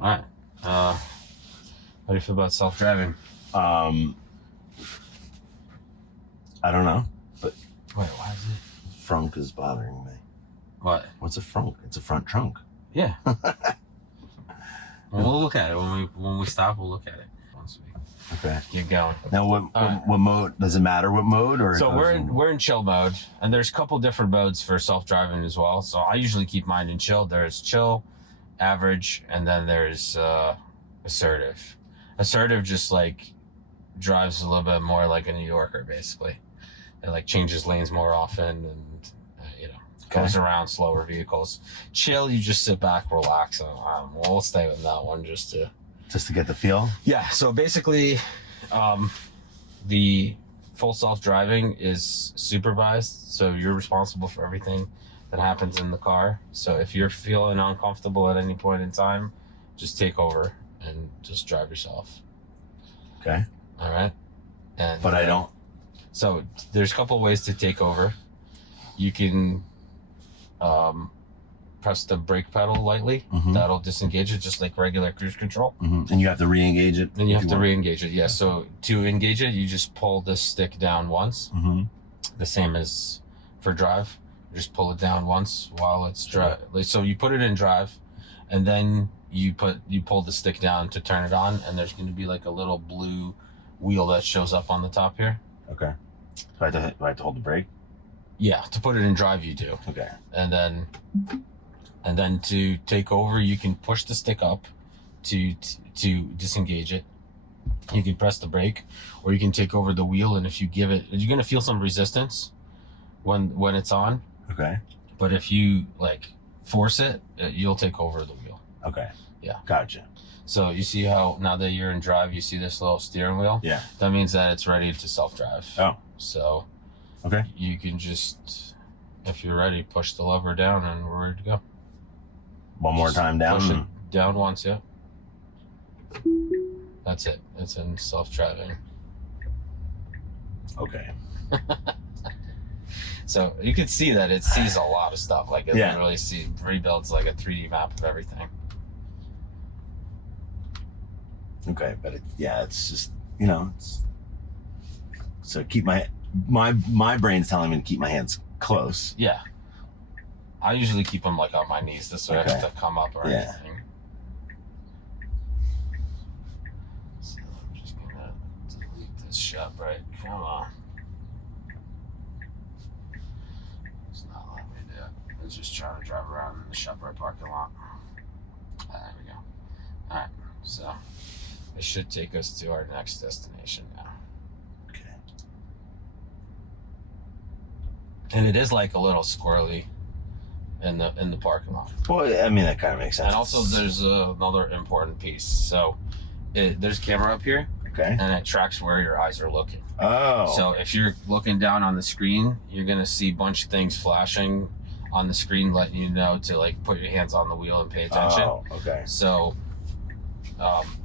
All right. How do you feel about self-driving? I don't know, but Wait, why is it? frunk is bothering me. What? What's a frunk? It's a front trunk. Yeah. We'll look at it when we stop. We'll look at it once we Okay. get going. Now, what mode? Does it matter what mode? Or So we're in chill mode, and there's a couple different modes for self-driving as well. So I usually keep mine in chill. There's chill, average, and then there's assertive. Assertive just like drives a little bit more like a New Yorker, basically. It like changes lanes more often, and goes around slower vehicles. Chill, you just sit back, relax, and we'll stay with that one just to get the feel. Yeah. So basically, the full self-driving is supervised, so you're responsible for everything that happens in the car. So if you're feeling uncomfortable at any point in time, just take over and just drive yourself. Okay. All right. But I don't. So there's a couple ways to take over. You can press the brake pedal lightly. Mm-hmm. That'll disengage it just like regular cruise control. Mm-hmm. And you have to re-engage it. And you have to re-engage it, yeah. So to engage it, you just pull the stick down once. Mm-hmm. The same as for drive. You just pull it down once while it's drive. So you put it in drive, and then you pull the stick down to turn it on, and there's going to be like a little blue wheel that shows up on the top here. Okay. Do I have to hold the brake? Yeah, to put it in drive, you do. Okay. And then to take over, you can push the stick up to disengage it. You can press the brake, or you can take over the wheel, and if you give it, you're gonna feel some resistance when it's on. Okay. But if you like force it, you'll take over the wheel. Okay. Yeah. Gotcha. So you see how now that you're in drive, you see this little steering wheel? Yeah. That means that it's ready to self-drive. Oh. So okay. You can just, if you're ready, push the lever down and we're ready to go. One more time down. Push it down once, yeah. That's it. It's in self-driving. Okay. So you can see that it sees a lot of stuff. Like it literally rebuilds like a 3D map of everything. Okay, but it's just, so keep my brain's telling me to keep my hands close. Yeah. I usually keep them like on my knees this way I have to come up or anything. So I'm just gonna delete this shot right. Come on. It's not letting me do it. It's just trying to drive around in the ShopRite parking lot. There we go. Alright, so it should take us to our next destination now. Okay. And it is like a little squirrely in the parking lot. Well, I mean, that kind of makes sense. And also there's another important piece. So there's a camera up here. Okay. And it tracks where your eyes are looking. Oh. So if you're looking down on the screen, you're going to see a bunch of things flashing on the screen letting you know to like put your hands on the wheel and pay attention. Oh, okay. So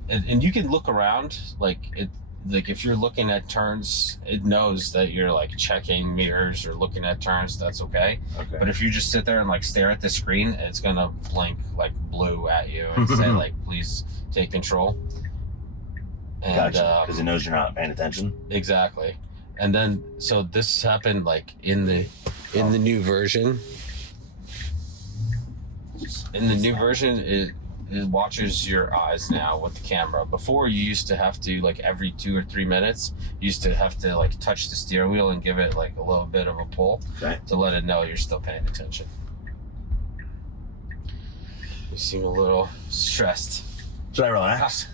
and you can look around like if you're looking at turns, it knows that you're like checking mirrors or looking at turns. That's okay. Okay. But if you just sit there and like stare at the screen, it's gonna blink like blue at you and say like, "Please take control." And, gotcha. Because it knows you're not paying attention. Exactly. And then so this happened like in the new version. In the new version, it watches your eyes now with the camera. Before, you used to have to, like every 2 or 3 minutes, you used to have to like touch the steering wheel and give it like a little bit of a pull to let it know you're still paying attention. You seem a little stressed. Should I relax?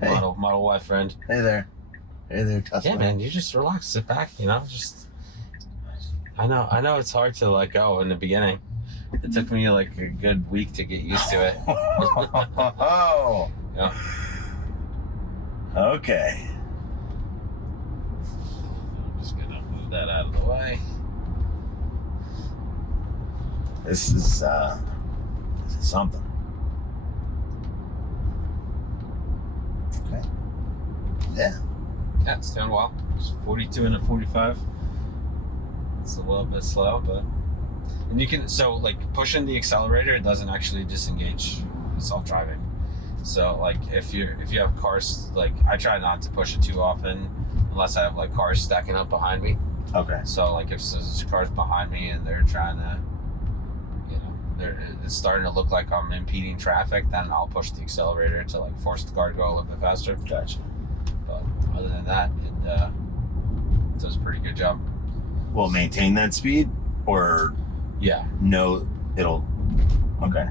Another Model Y friend. Hey there. Hey there, Tesla. Yeah, man, you just relax, sit back, just. I know it's hard to let go in the beginning. It took me like a good week to get used to it. Oh. Yeah. Okay. I'm just gonna move that out of the way. This is something. Okay. Yeah. Yeah, it's doing well. It's 42 and a 45. It's a little bit slow, but and you can like pushing the accelerator, it doesn't actually disengage self-driving. So like if you have cars, like I try not to push it too often unless I have like cars stacking up behind me. Okay. So like if there's cars behind me and they're trying to, it's starting to look like I'm impeding traffic, then I'll push the accelerator to like force the car to go a little bit faster. Gotcha. But other than that, it does a pretty good job. Will it maintain that speed, or yeah, no? It'll. Okay.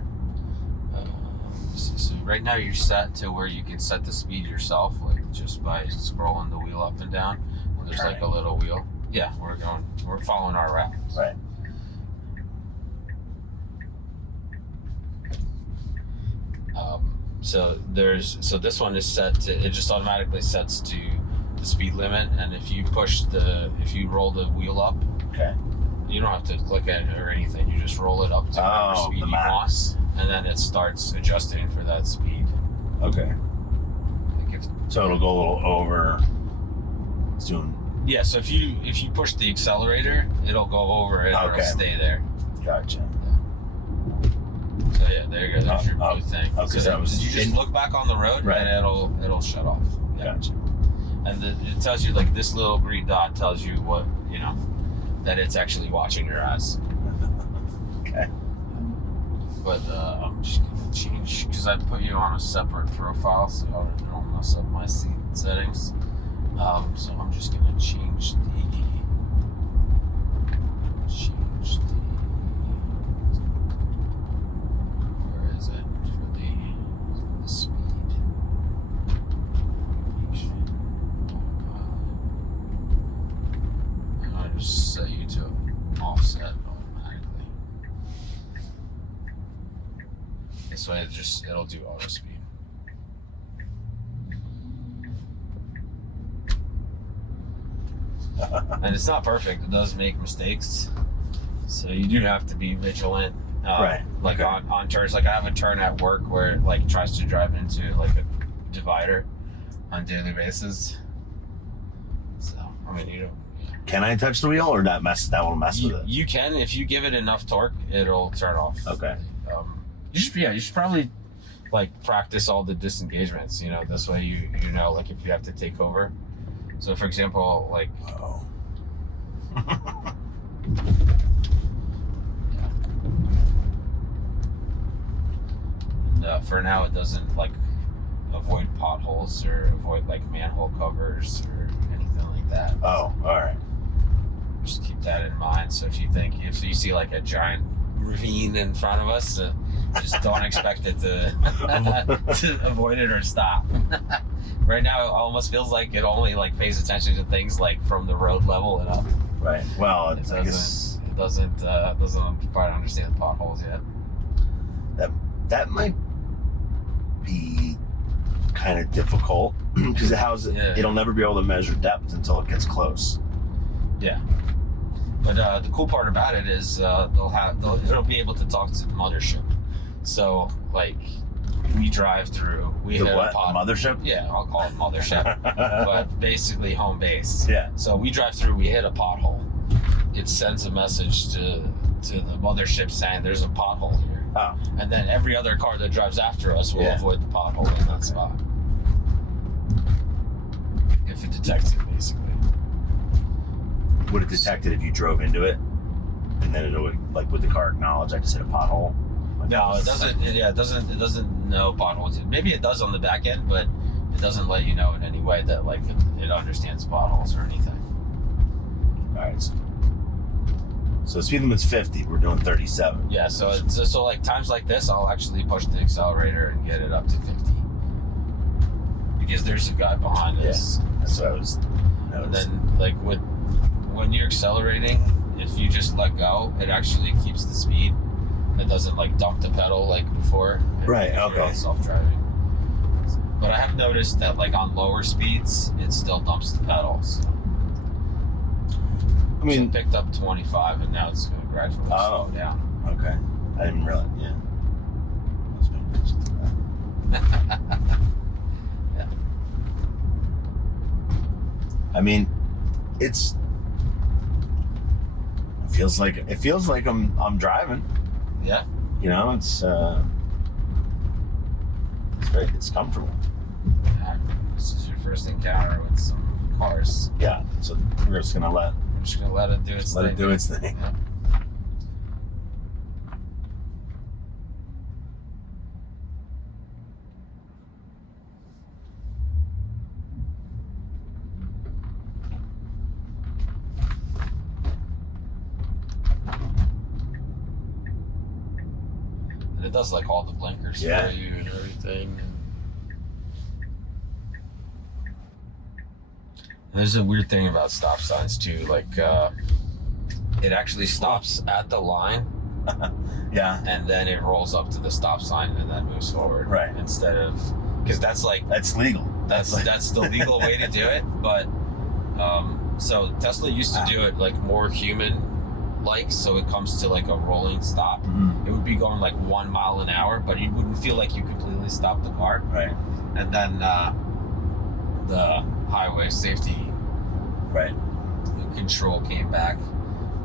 So right now you're set to where you can set the speed yourself, like just by scrolling the wheel up and down. There's like a little wheel. Yeah, we're following our route. Right. So this one is set to, it just automatically sets to the speed limit, and if you roll the wheel up, okay, you don't have to click it or anything. You just roll it up to whatever speed you want, and then it starts adjusting for that speed. Okay. Like so it'll go a little over. It's doing. Yeah. So if you push the accelerator, it'll go over it. Okay. It'll stay there. Gotcha. So yeah, there you go. There's your blue thing. Okay. So you just look back on the road, right, and it'll shut off. Yeah. Gotcha. And it tells you, like, this little green dot tells you what, that it's actually watching your eyes. Okay. But I'm just gonna change, because I put you on a separate profile, so I don't mess up my seat settings. So I'm just gonna change the where is it for the speed? And I just set you to offset automatically. This way it'll do auto speed. And it's not perfect. It does make mistakes, so you do have to be vigilant. Right. Like on turns, like I have a turn at work where it like tries to drive into like a divider on a daily basis. So I mean, Can I touch the wheel, or that won't mess with it? You can, if you give it enough torque, it'll turn off. Okay. You should probably like practice all the disengagements. This way you know like if you have to take over. So for example, like. Oh. For now, it doesn't like avoid potholes or avoid like manhole covers or anything like that. Oh, all right. Just keep that in mind. So if you see like a giant ravine in front of us, just don't expect it to avoid it or stop. Right now, it almost feels like it only like pays attention to things like from the road level and up. Right. Well, it doesn't quite understand the potholes yet. That might be kind of difficult because it'll never be able to measure depth until it gets close. Yeah. But the cool part about it is it'll be able to talk to the mothership. So like we drive through, we hit a mothership? Yeah, I'll call it mothership, but basically home base. Yeah. So we drive through, we hit a pothole. It sends a message to the mothership saying there's a pothole here. Oh. And then every other car that drives after us will avoid the pothole in that spot. If it detects it, basically. Would it detect it if you drove into it? And then it would, like, would the car acknowledge I just hit a pothole? Like no, it doesn't. It doesn't know potholes. Maybe it does on the back end, but it doesn't let you know in any way that like it understands potholes or anything. All right. So speed limit's 50. We're doing 37. Yeah. So like times like this, I'll actually push the accelerator and get it up to 50 because there's a guy behind us. Yeah, that's what I was noticing. And then like when you're accelerating, if you just let go, it actually keeps the speed. It doesn't like dump the pedal like before. Right. Okay. Self-driving. But I have noticed that like on lower speeds, it still dumps the pedals. I mean, it picked up 25 and now it's going to gradually slow down. Okay. I didn't realize. Yeah. I was paying attention to that. Yeah. I mean, it feels like I'm driving. Yeah. You know, it's very great. It's comfortable. This is your first encounter with some cars. Yeah. So we're just gonna let it do its thing. Let it do its thing. Yeah. And it does like all the blinkers for you and everything. And there's a weird thing about stop signs too, like it actually stops at the line. Yeah. And then it rolls up to the stop sign and then moves forward. Right. Instead of, because that's legal. That's the legal way to do it. But so Tesla used to do it like more human like, so it comes to like a rolling stop. It would be going like 1 mile an hour, but you wouldn't feel like you completely stopped the car. Right. And then the highway safety control came back,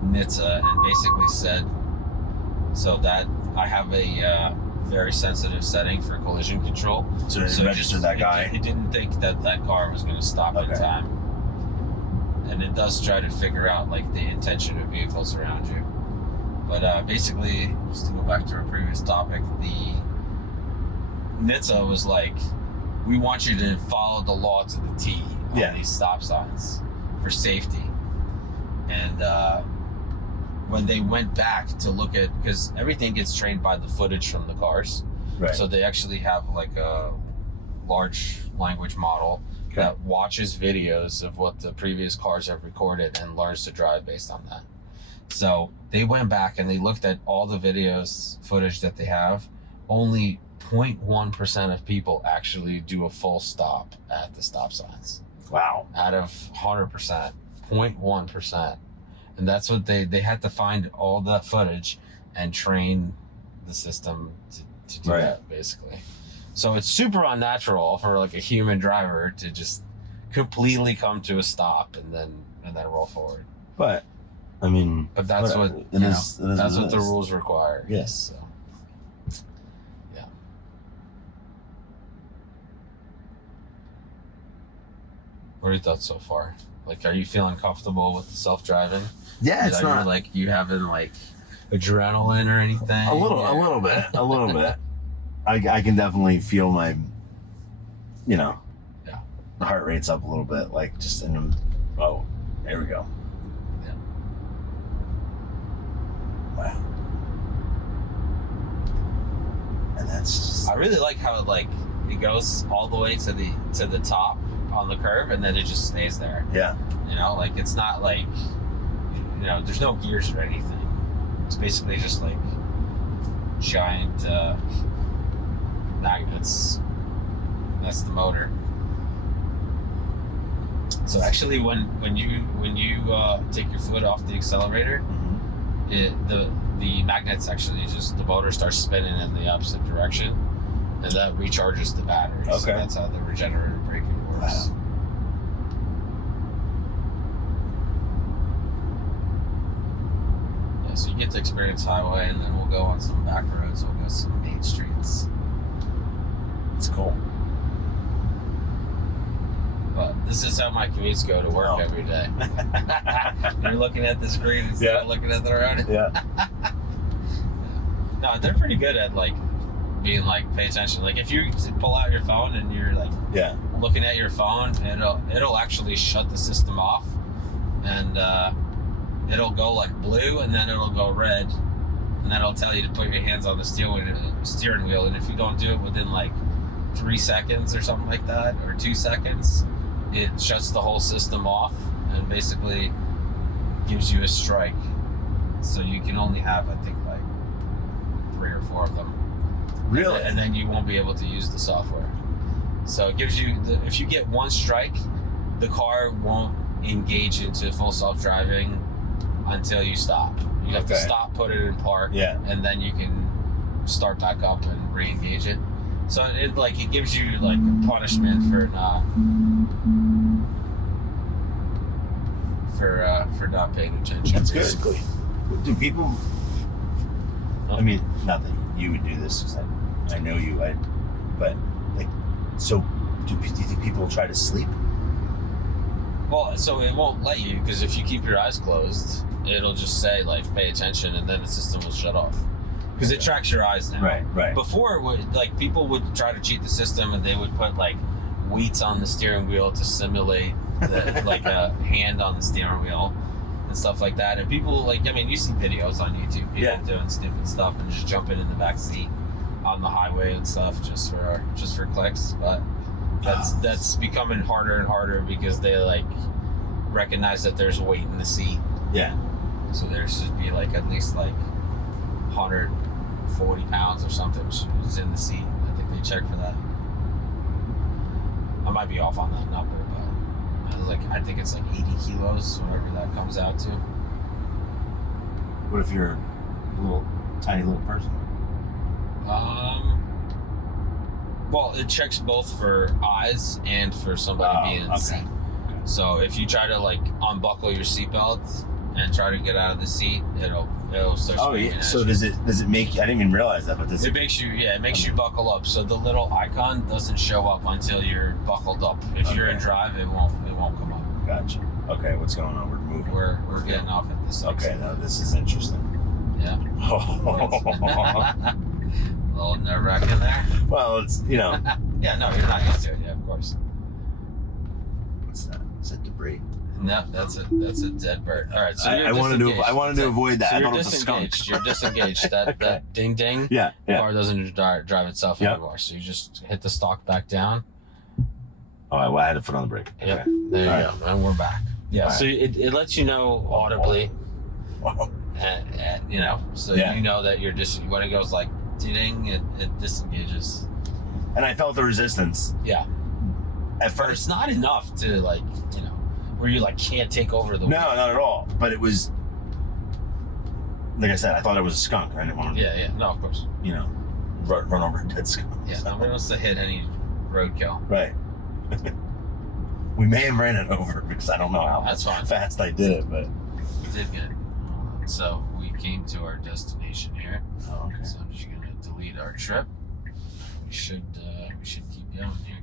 NHTSA, and basically said, so that I have a very sensitive setting for collision control. So it registered that guy. It didn't think that car was going to stop in time. And it does try to figure out like the intention of vehicles around you. But basically, just to go back to our previous topic, the NHTSA was like, we want you to follow the law to the T on these stop signs for safety. And when they went back to look at, because everything gets trained by the footage from the cars. Right. So they actually have like a large language model that watches videos of what the previous cars have recorded and learns to drive based on that. So they went back and they looked at all the footage that they have. Only 0.1% of people actually do a full stop at the stop signs. Wow. Out of 100%, 0.1%. And that's what they had to find all that footage and train the system to do that, basically. So it's super unnatural for like a human driver to just completely come to a stop and then roll forward. But I mean, that's what that's what the rules require. Yes. So, yeah. What are your thoughts so far? Like, are you feeling comfortable with the self-driving? Yeah, it's not like you having like adrenaline or anything. A little bit. I can definitely feel my, the heart rate's up a little bit, like just in. Oh, there we go. Yeah. Wow. And that's just. I really like how it goes all the way to the top on the curve, and then it just stays there. Yeah. Like it's not like, there's no gears or anything. It's basically just like giant magnets. That's the motor. So actually, when you take your foot off the accelerator, the magnets actually the motor starts spinning in the opposite direction, and that recharges the battery. Okay. So that's how the regenerative braking works. Wow. So you get to experience highway, and then we'll go on some back roads. We'll go some main streets. It's cool. But this is how my commutes go to work every day. You're looking at the screen instead of looking at the road. Yeah. No, they're pretty good at being pay attention. Like if you pull out your phone and you're looking at your phone, it'll actually shut the system off, and it'll go blue, and then it'll go red, and then it'll tell you to put your hands on the steering wheel. And if you don't do it within 3 seconds or something like that, or 2 seconds, it shuts the whole system off and basically gives you a strike. So you can only have, I think, 3 or 4 of them. Really? And then you won't be able to use the software. So it gives you, if you get 1 strike, the car won't engage into full self-driving until you stop. You have to stop, put it in park, and then you can start back up and re-engage it. So it gives you a punishment for not paying attention. That's basically. Good. Do people? I mean, not that you would do this, because I know you. But So, do you think people try to sleep? Well, so it won't let you, because if you keep your eyes closed, it'll just say, like, pay attention, and then the system will shut off. Because it tracks your eyes now. Right. Before, it would, like, people would try to cheat the system, and they would put, like, weights on the steering wheel to simulate, like, a hand on the steering wheel and stuff like that. And people, like, I mean, you see videos on YouTube, people doing stupid stuff and just jumping in the back seat on the highway and stuff just for clicks. But that's becoming harder and harder because they, like, recognize that there's weight in the seat. Yeah. So there should be, like, at least, like, 140 pounds or something is in the seat. I think they check for that. I might be off on that number, but I think it's like 80 kilos, whatever that comes out to. What if you're a tiny little person? Well, it checks both for eyes and for somebody being in the seat. Okay. So if you try to, like, unbuckle your seatbelt and try to get out of the seat, it'll start. Oh yeah. So does it make? I didn't even realize that, but does it makes you buckle up. So the little icon doesn't show up until you're buckled up. If you're in drive, it won't come up. Gotcha. Okay, what's going on? We're moving. We're getting off at this. Okay, now this is interesting. Yeah. A little nerve-wracking there. Well, it's Yeah, no, you're not used to it. Yeah, of course. What's that? Is that debris? No, that's a dead bird. All right, so I wanted to avoid that. So I you're thought it was a skunk. disengaged. You're disengaged. That ding ding. Yeah. The car doesn't drive itself anymore. So you just hit the stalk back down. Oh, well, I had to put on the brake. Yep. Okay. There you go. And we're back. Yeah. All so it lets you know audibly. And you know, so you know that you're when it goes like ding, it disengages. And I felt the resistance. Yeah. At But first, it's not enough to, like, you know, where you, like, can't take over the wheel. no, not at all. But it was, like I said, I thought it was a skunk. I didn't want to, Yeah. No, of course. you know, run over a dead skunk. Yeah, So. nobody wants to hit any roadkill. Right. We may have ran it over because I don't know how That's fine. fast I did it, but. You did good. So we came to our destination here. Oh, okay. So I'm just gonna delete our trip. We should keep going here.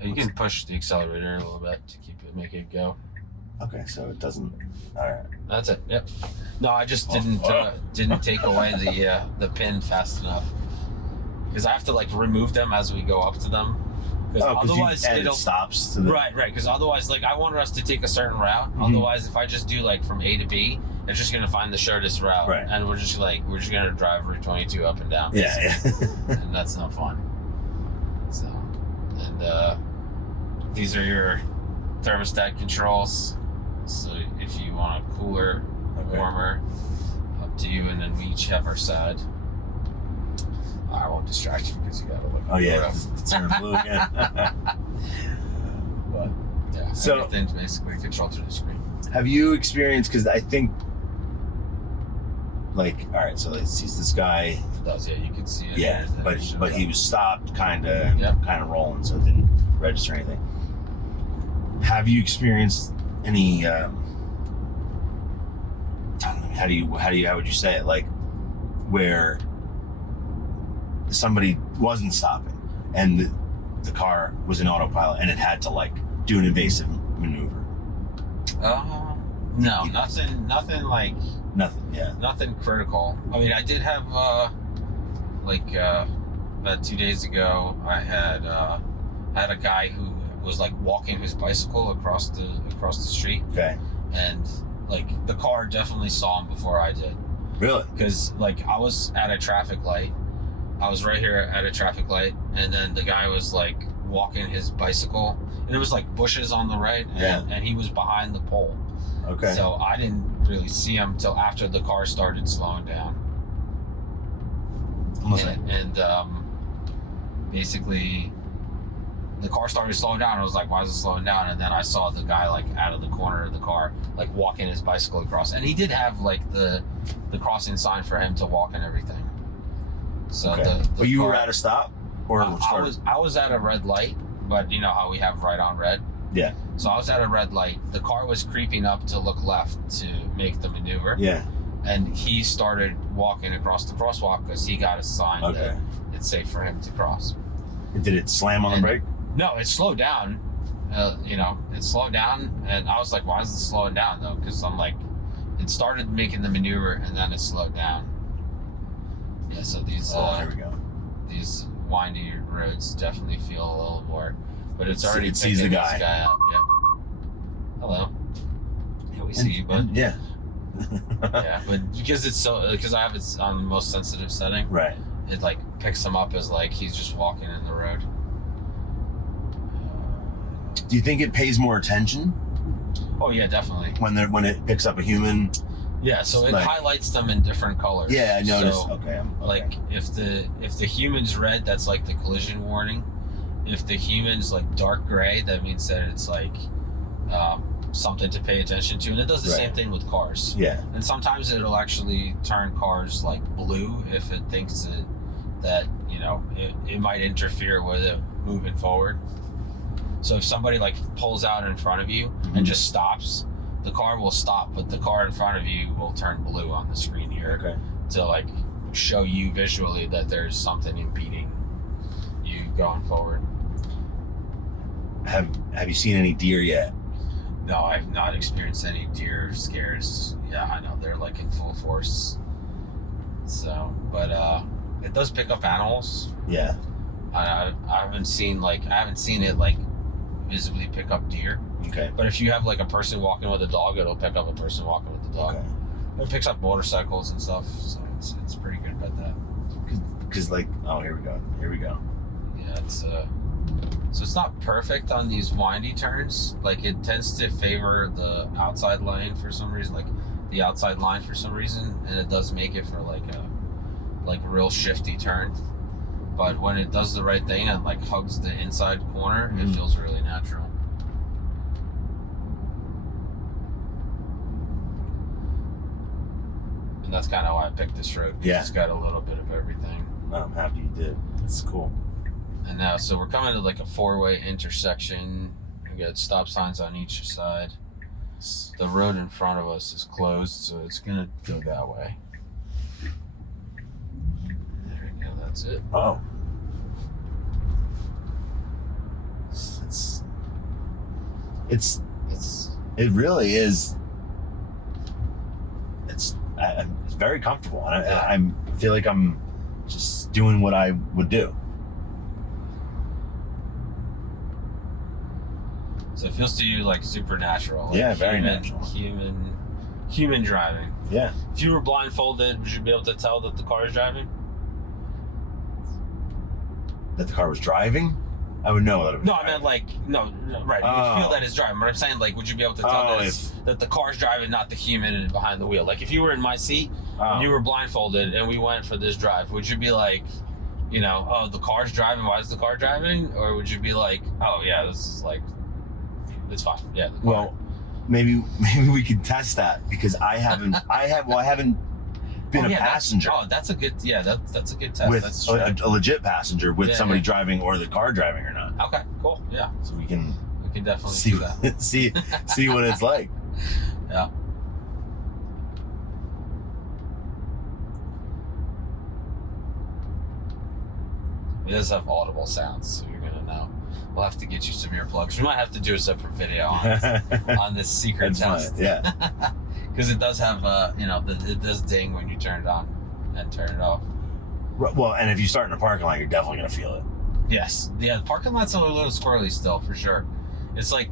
You can push the accelerator a little bit to make it go. Okay, so it doesn't. All right. That's it. Yep. No, I just didn't take away the pin fast enough because I have to, like, remove them as we go up to them. Because otherwise it stops. To the... Right. Because otherwise, like, I wanted us to take a certain route. Mm-hmm. Otherwise, if I just do, like, from A to B, it's just gonna find the shortest route, right. And we're just gonna drive Route 22 up and down. Yeah. And that's not fun. So, and these are your thermostat controls. So if you want a cooler, warmer, up to you. And then we each have our side. I won't distract you because you gotta look. Oh yeah, it's turned blue again. But yeah, so everything's basically controlled through the screen. Have you experienced? Because I think, like, all right, so it sees this guy. It does, yeah, you can see it. Yeah, but he was stopped, kind of rolling, so it didn't register anything. Have you experienced any? I don't know. How would you say it? Like, where somebody wasn't stopping and the car was in autopilot and it had to, like, do an evasive maneuver. No, nothing like nothing. Yeah, nothing critical. I mean, I did have about 2 days ago, I had a guy who was, like, walking his bicycle across the street. Okay. And, like, the car definitely saw him before I did. Really? Because, like, I was at a traffic light. I was right here at a traffic light, and then the guy was, like, walking his bicycle, and there was, like, bushes on the right, and he was behind the pole. Okay. So I didn't really see him till after the car started slowing down. And basically, the car started slowing down. I was like, why is it slowing down? And then I saw the guy, like, out of the corner of the car, like, walking his bicycle across. And he did have, like, the crossing sign for him to walk and everything. So but you were at a stop? Or I was at a red light, but you know how we have right on red? Yeah. So I was at a red light. The car was creeping up to look left to make the maneuver. Yeah. And he started walking across the crosswalk because he got a sign that it's safe for him to cross. Did it slam on the brake? No, it slowed down. It slowed down, and I was like, why is it slowing down though? Because I'm like, it started making the maneuver and then it slowed down. Yeah, so these here we go. These windy roads definitely feel a little more, but it's already it sees the picking guy. This guy out. Yep. Hello. Yeah, we see you, bud. Yeah. Yeah, but because I have it on the most sensitive setting, Right. it like picks him up as like he's just walking in the road. Do you think it pays more attention Oh yeah, definitely. when it picks up a human? Yeah, so it Like- highlights them in different colors. Yeah, I noticed. So, Okay. like if the human's red, that's like the collision warning. If the human's like dark gray, that means that it's like something to pay attention to, and it does the same thing with cars. Yeah. And sometimes it'll actually turn cars like blue if it thinks that it might interfere with it moving forward. So if somebody like pulls out in front of you and just stops, the car will stop, but the car in front of you will turn blue on the screen here. Okay. To like show you visually that there's something impeding you going forward. Have you seen any deer yet? No, I've not experienced any deer scares. Yeah, I know they're like in full force. So, but it does pick up animals. Yeah. I haven't seen it like visibly pick up deer. Okay. But if you have like a person walking with a dog, it'll pick up a person walking with the dog. Okay. It picks up motorcycles and stuff, so it's pretty good about that. Because like, oh, here we go. Yeah, so it's not perfect on these windy turns. Like it tends to favor the outside lane for some reason, like the outside line for some reason, and it does make it for like a real shifty turn. But when it does the right thing and like hugs the inside corner, it feels really natural. And that's kind of why I picked this road. Yeah. It's got a little bit of everything. Well, I'm happy you did. That's cool. And now, so we're coming to like a 4-way intersection. We got stop signs on each side. The road in front of us is closed, so it's gonna go that way. There we go, that's it. Oh. It really is. It's very comfortable. I feel like I'm just doing what I would do. So it feels to you like supernatural. Like Yeah, very natural. Human driving. Yeah. If you were blindfolded, would you be able to tell that the car is driving? That the car was driving? I would know that it was No, driving. I meant like, no, right. Oh. You feel that it's driving, but I'm saying like, would you be able to tell that the car's driving, not the human behind the wheel? Like if you were in my seat and you were blindfolded and we went for this drive, would you be like, oh, the car's driving, why is the car driving? Or would you be like, oh yeah, this is like, it's fine. Yeah. The car. Well, maybe we could test that because I haven't been a passenger. That's a good, that's a good test. With That's a legit passenger with somebody driving or the car driving or not. Okay, cool. Yeah. So we can definitely see do that. see what it's like. Yeah. It does have audible sounds, so you're gonna know. We'll have to get you some earplugs. We might have to do a separate video on this secret That's test. fine, yeah. Because it does have, it does ding when you turn it on and turn it off. Well, and if you start in a parking lot, you're definitely gonna feel it. Yes. Yeah, the parking lot's a little squirrely still, for sure. It's like,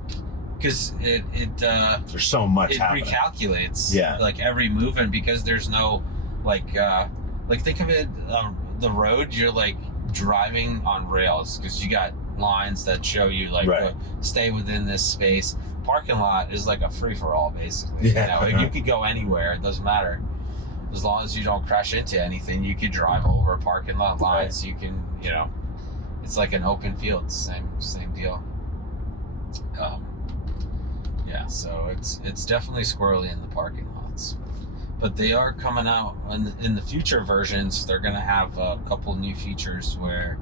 because there's so much happening. Recalculates like every movement because there's no like think of it, the road, you're like driving on rails because you got lines that show you like stay within this space. Parking lot is like a free-for-all basically. You could go anywhere, it doesn't matter. As long as you don't crash into anything, you could drive over parking lot lines. You can, it's like an open field, same deal. So it's definitely squirrely in the parking lots, but they are coming out in the future versions. They're gonna have a couple new features where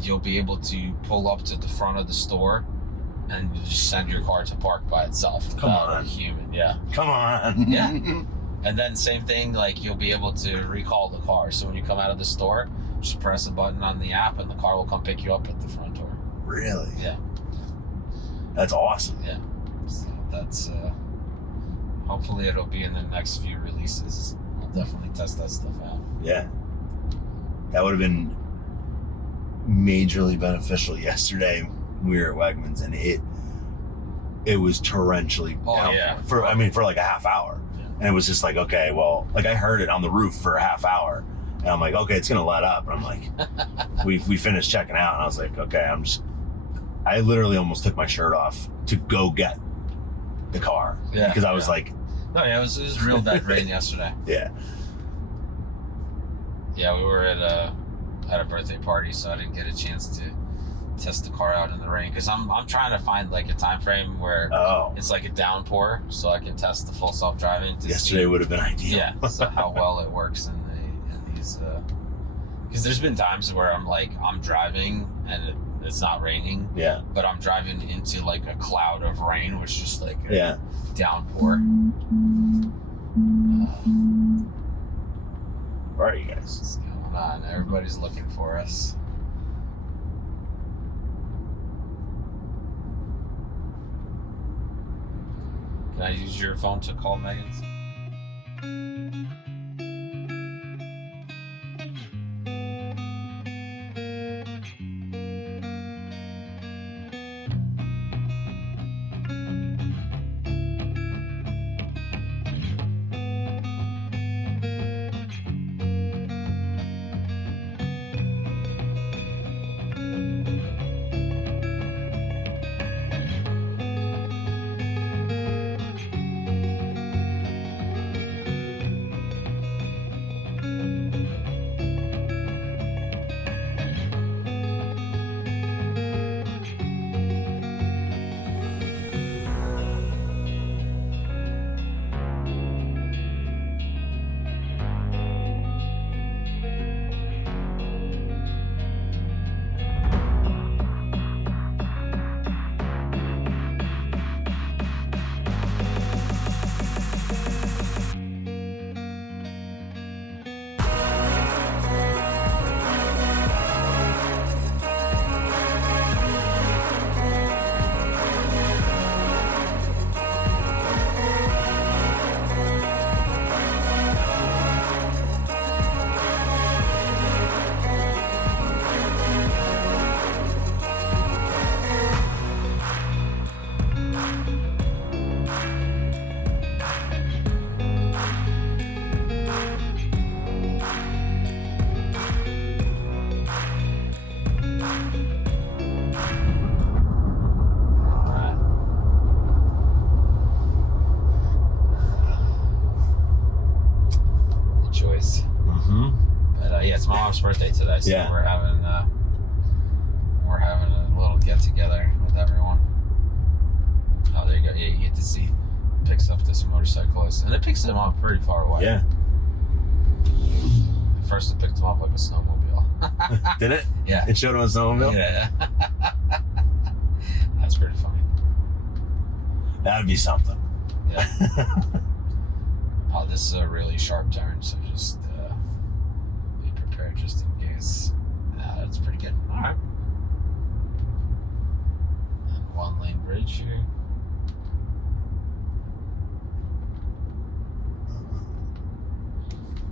you'll be able to pull up to the front of the store and just send your car to park by itself without a human. Come on. Yeah. And then same thing, like you'll be able to recall the car. So when you come out of the store, just press a button on the app and the car will come pick you up at the front door. Really? Yeah. That's awesome. Yeah. So that's hopefully it'll be in the next few releases. I'll definitely test that stuff out. Yeah. That would have been majorly beneficial yesterday. We were at Wegmans and it was torrentially down for like a half hour. Yeah. And it was just like, okay, well, like I heard it on the roof for a half hour. And I'm like, okay, it's gonna let up. And I'm like, we finished checking out, and I was like, okay, I literally almost took my shirt off to go get the car. Yeah. Because I was like, no, yeah, it was real bad rain yesterday. Yeah. Yeah, we were at a birthday party, so I didn't get a chance to test the car out in the rain because I'm trying to find like a time frame where it's like a downpour, so I can test the full self-driving. Yesterday would have been ideal. Yeah, so how well it works in these. Because there's been times where I'm driving and it's not raining. Yeah. But I'm driving into like a cloud of rain, which is just like a downpour. Where are you guys? What's going on? Everybody's looking for us. Can I use your phone to call Megan's? It's my mom's birthday today, so we're having a little get together with everyone. Oh, there you go. Yeah, you get to see. Picks up this motorcyclist, and it picks him up pretty far away. Yeah. At first, it picked him up like a snowmobile. Did it? Yeah. It showed on a snowmobile. Yeah. That's pretty funny. That'd be something. Yeah. Oh, this is a really sharp turn, so just be prepared just in case. That's pretty good. All right. And one lane bridge here.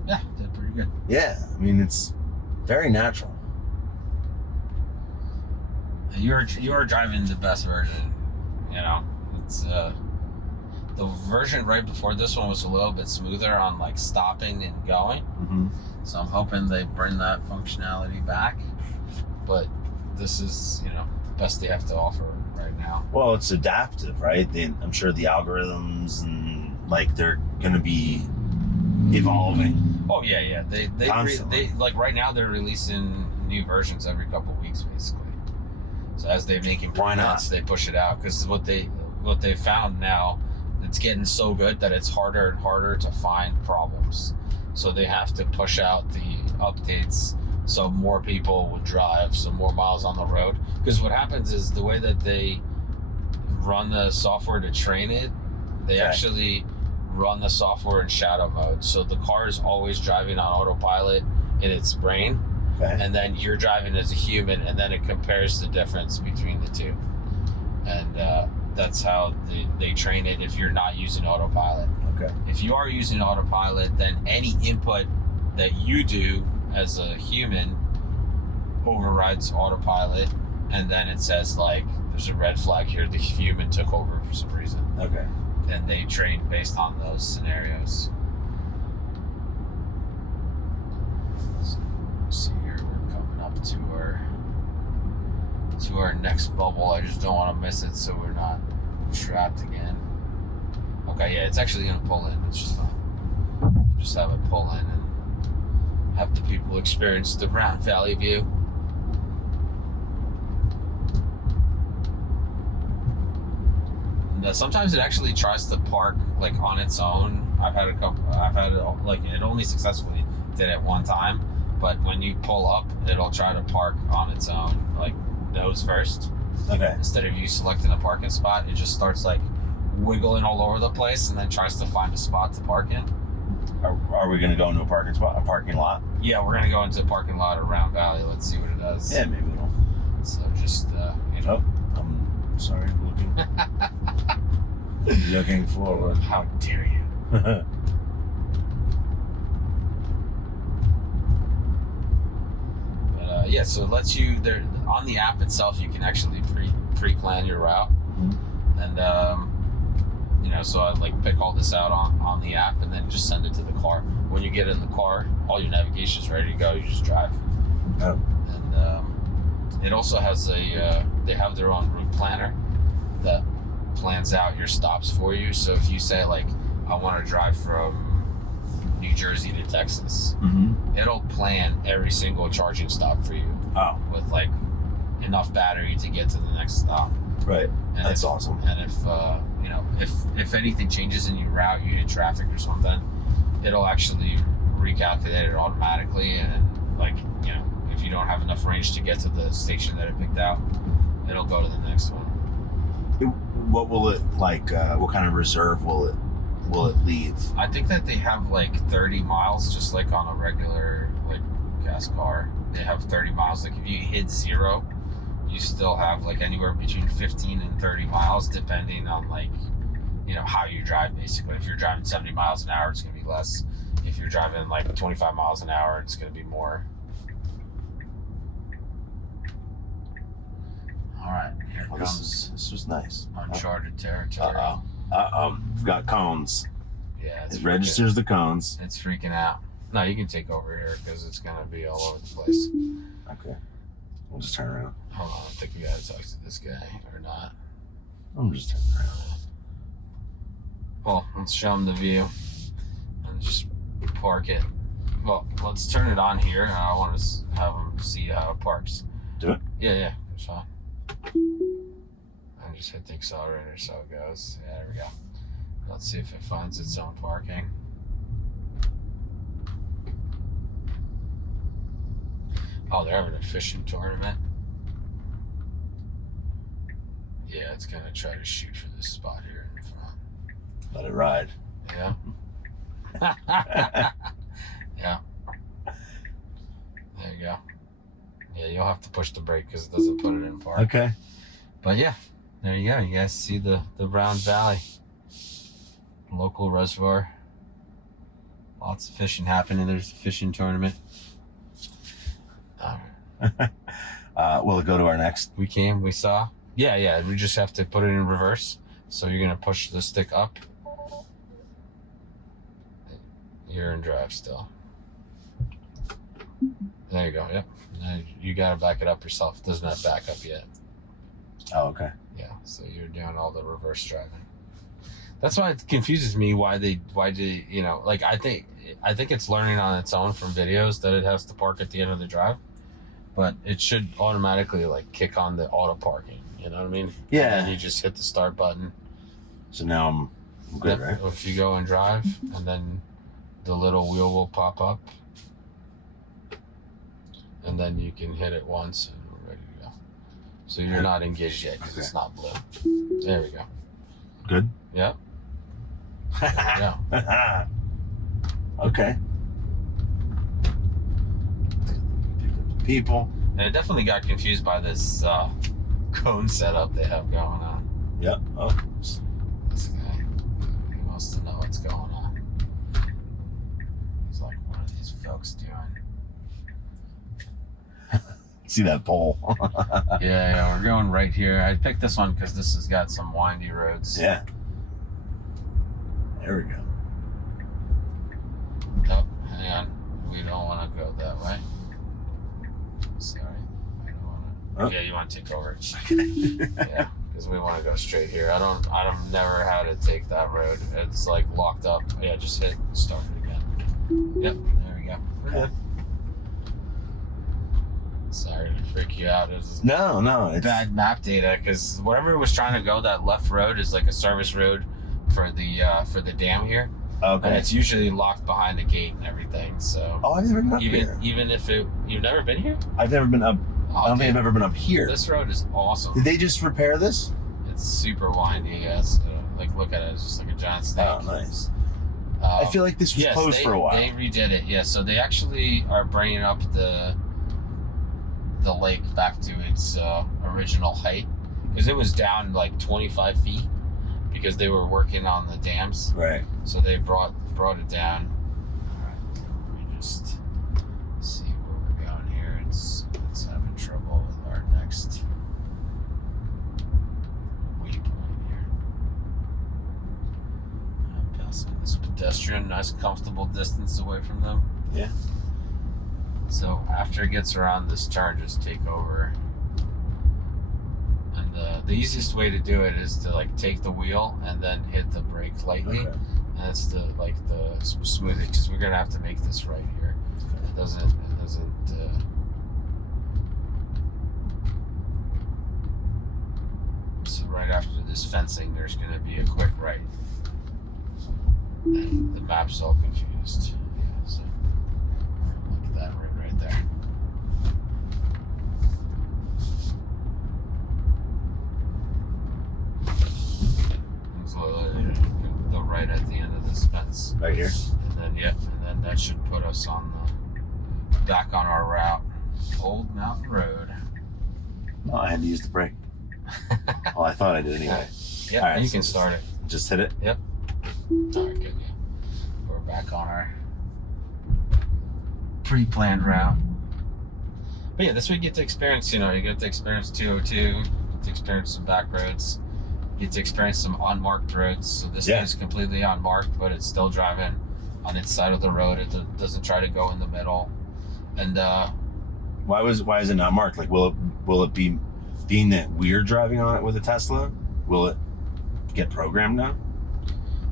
Yeah, did pretty good. Yeah, I mean, it's very natural. You were driving the best version, you know. It's the version right before this one was a little bit smoother on like stopping and going. Mm-hmm. So I'm hoping they bring that functionality back. But this is, the best they have to offer right now. Well, it's adaptive, right? I'm sure the algorithms and they're going to be evolving. Oh yeah. They like right now they're releasing new versions every couple weeks basically. So as they make improvements, they push it out because what they found now, it's getting so good that it's harder and harder to find problems. So they have to push out the updates so more people will drive, so more miles on the road. Because what happens is the way that they run the software to train it, they actually run the software in shadow mode. So the car is always driving on autopilot in its brain. Okay. and then you're driving as a human, and then it compares the difference between the two. And that's how they train it if you're not using autopilot. Okay. If you are using autopilot, then any input that you do as a human overrides autopilot, and then it says like there's a red flag here, the human took over for some reason. Okay. And they train based on those scenarios. So see here, we're coming up to our next bubble. I just don't want to miss it so we're not trapped again. Okay, yeah, it's actually gonna pull in. It's just fine. Just have it pull in and have the people experience the Round Valley view. And, sometimes it actually tries to park like on its own. I've had it like it only successfully did it one time, but when you pull up, it'll try to park on its own, like nose first. Okay. Instead of you selecting a parking spot, it just starts like wiggling all over the place and then tries to find a spot to park in. Are we going to go into a parking lot? Yeah, we're gonna go into a parking lot around Valley. Let's see what it does. Yeah, maybe we will. So just you know. Oh, I'm sorry. Looking forward. How dare you? But yeah, so it lets you there on the app itself. You can actually pre-plan your route, and you know, so I like pick all this out on the app and then just send it to the car. When you get in the car, all your navigation's ready to go. You just drive. Oh. And it also has they have their own route planner that plans out your stops for you. So if you say like, I want to drive from New Jersey to Texas, it'll plan every single charging stop for you. Oh. With like enough battery to get to the next stop. Right. And That's awesome. And if you know, if anything changes in your route, you hit traffic or something, it'll actually recalculate it automatically. And like, you know, if you don't have enough range to get to the station that it picked out, it'll go to the next one. What will it like? What kind of reserve will it leave? I think that they have like 30 miles, just like on a regular like gas car. They have 30 miles. Like if you hit 0, you still have like anywhere between 15 and 30 miles, depending on like, you know, how you drive. Basically, if you're driving 70 miles an hour, it's gonna be less. If you're driving like 25 miles an hour, it's gonna be more. All right, here comes. This was nice. Uncharted territory. We've got cones. Yeah, It registers the cones. It's freaking out. No, you can take over here because it's gonna be all over the place. Okay. We'll just turn around. Hold on, I think we gotta talk to this guy or not. I'm just turning around. Well, let's show him the view and just park it. Well, let's turn it on here. I want to have him see how it parks. Do it? Yeah, it's fine. And just hit the accelerator so it goes. Yeah, there we go. Let's see if it finds its own parking. Oh, they're having a fishing tournament. Yeah, it's gonna try to shoot for this spot here in the front. Let it ride. Yeah. Yeah. There you go. Yeah, you'll have to push the brake because it doesn't put it in park. Okay. But yeah, there you go. You guys see the Round Valley. Local reservoir. Lots of fishing happening. There's a fishing tournament. Will it go to our next? We saw. Yeah, we just have to put it in reverse. So you're gonna push the stick up. You're in drive still. There you go, yep. Now you gotta back it up yourself. It doesn't have back up yet. Oh, okay. Yeah, so you're doing all the reverse driving. That's why it confuses me why do you know, like I think it's learning on its own from videos that it has to park at the end of the drive. But it should automatically like kick on the auto parking. You know what I mean? Yeah. And then you just hit the start button. So now I'm good, right? If you go and drive, and then the little wheel will pop up, and then you can hit it once, and we're ready to go. So you're not engaged yet because it's not blue. There we go. Good. Yep. There we go. Okay. Pick up people. And I definitely got confused by this cone setup they have going on. Yep. Oh. This guy, he wants to know what's going on. He's like, what are these folks doing? See that pole? Yeah, we're going right here. I picked this one because this has got some windy roads. Yeah. There we go. Oh, hang on. We don't want to go that way. Sorry. I don't want to. Oh. Yeah, you want to take over. Yeah, because we want to go straight here. I've never had to take that road. It's like locked up. Yeah, just hit start it again. Yep, there we go. We're good. Sorry to freak you out. It's No, it's bad map data because wherever it was trying to go, that left road is like a service road for the dam here. okay. And it's usually locked behind the gate and everything. So Oh, I've never been up here. even if you've never been here. I've never been up. Oh, I don't think I've ever been up here. This road is awesome. Did they just repair this? It's super windy. Yes, like look at it. It's just like a giant snake. Oh, nice. I feel like this was closed for a while. They redid it. Yeah, so they actually are bringing up the lake back to its original height because it was down like 25 feet because they were working on the dams. Right. So they brought it down. All right, let me just see where we're going here. It's having trouble with our next waypoint here. I'm passing this pedestrian, nice comfortable distance away from them. Yeah. So after it gets around this turn, just take over. And the easiest way to do it is to like take the wheel and then hit the brake lightly. Okay. And that's the smoothing because we're gonna have to make this right here. It doesn't. So right after this fencing, there's gonna be a quick right. And the map's all confused. Yeah, so look at that right there. It's literally the right at the end of this fence. Right here. And then that should put us on back on our route. Old Mountain Road. No, I had to use the brake. Well, I thought I did anyway. Yeah, All right, you so can start it. Just hit it. Yep. All right, good. Yeah. We're back on our pre-planned route. But yeah, this week you get to experience, you get to experience 202, you get to experience some back roads, you get to experience some unmarked roads. So this is completely unmarked, but it's still driving on its side of the road. It doesn't try to go in the middle. And why is it not marked? Like, will it be, being that we're driving on it with a Tesla, will it get programmed now?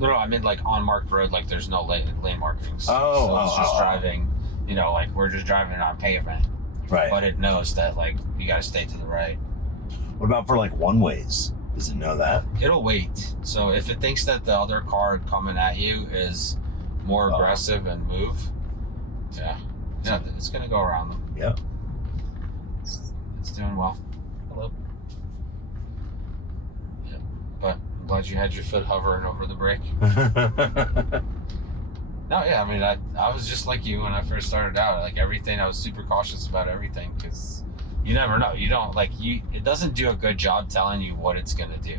No, I mean like unmarked road, like there's no lane markings. Oh, so it's just driving, like we're just driving on pavement. Right. But it knows that like you gotta stay to the right. What about for like one ways? Does it know that? It'll wait. So if it thinks that the other car coming at you is more aggressive and move, yeah, it's gonna go around them. Yep. It's doing well. Hello. Yeah, but I'm glad you had your foot hovering over the brake. No, yeah, I mean, I was just like you when I first started out. Like everything, I was super cautious about everything because you never know. You don't it doesn't do a good job telling you what it's gonna do.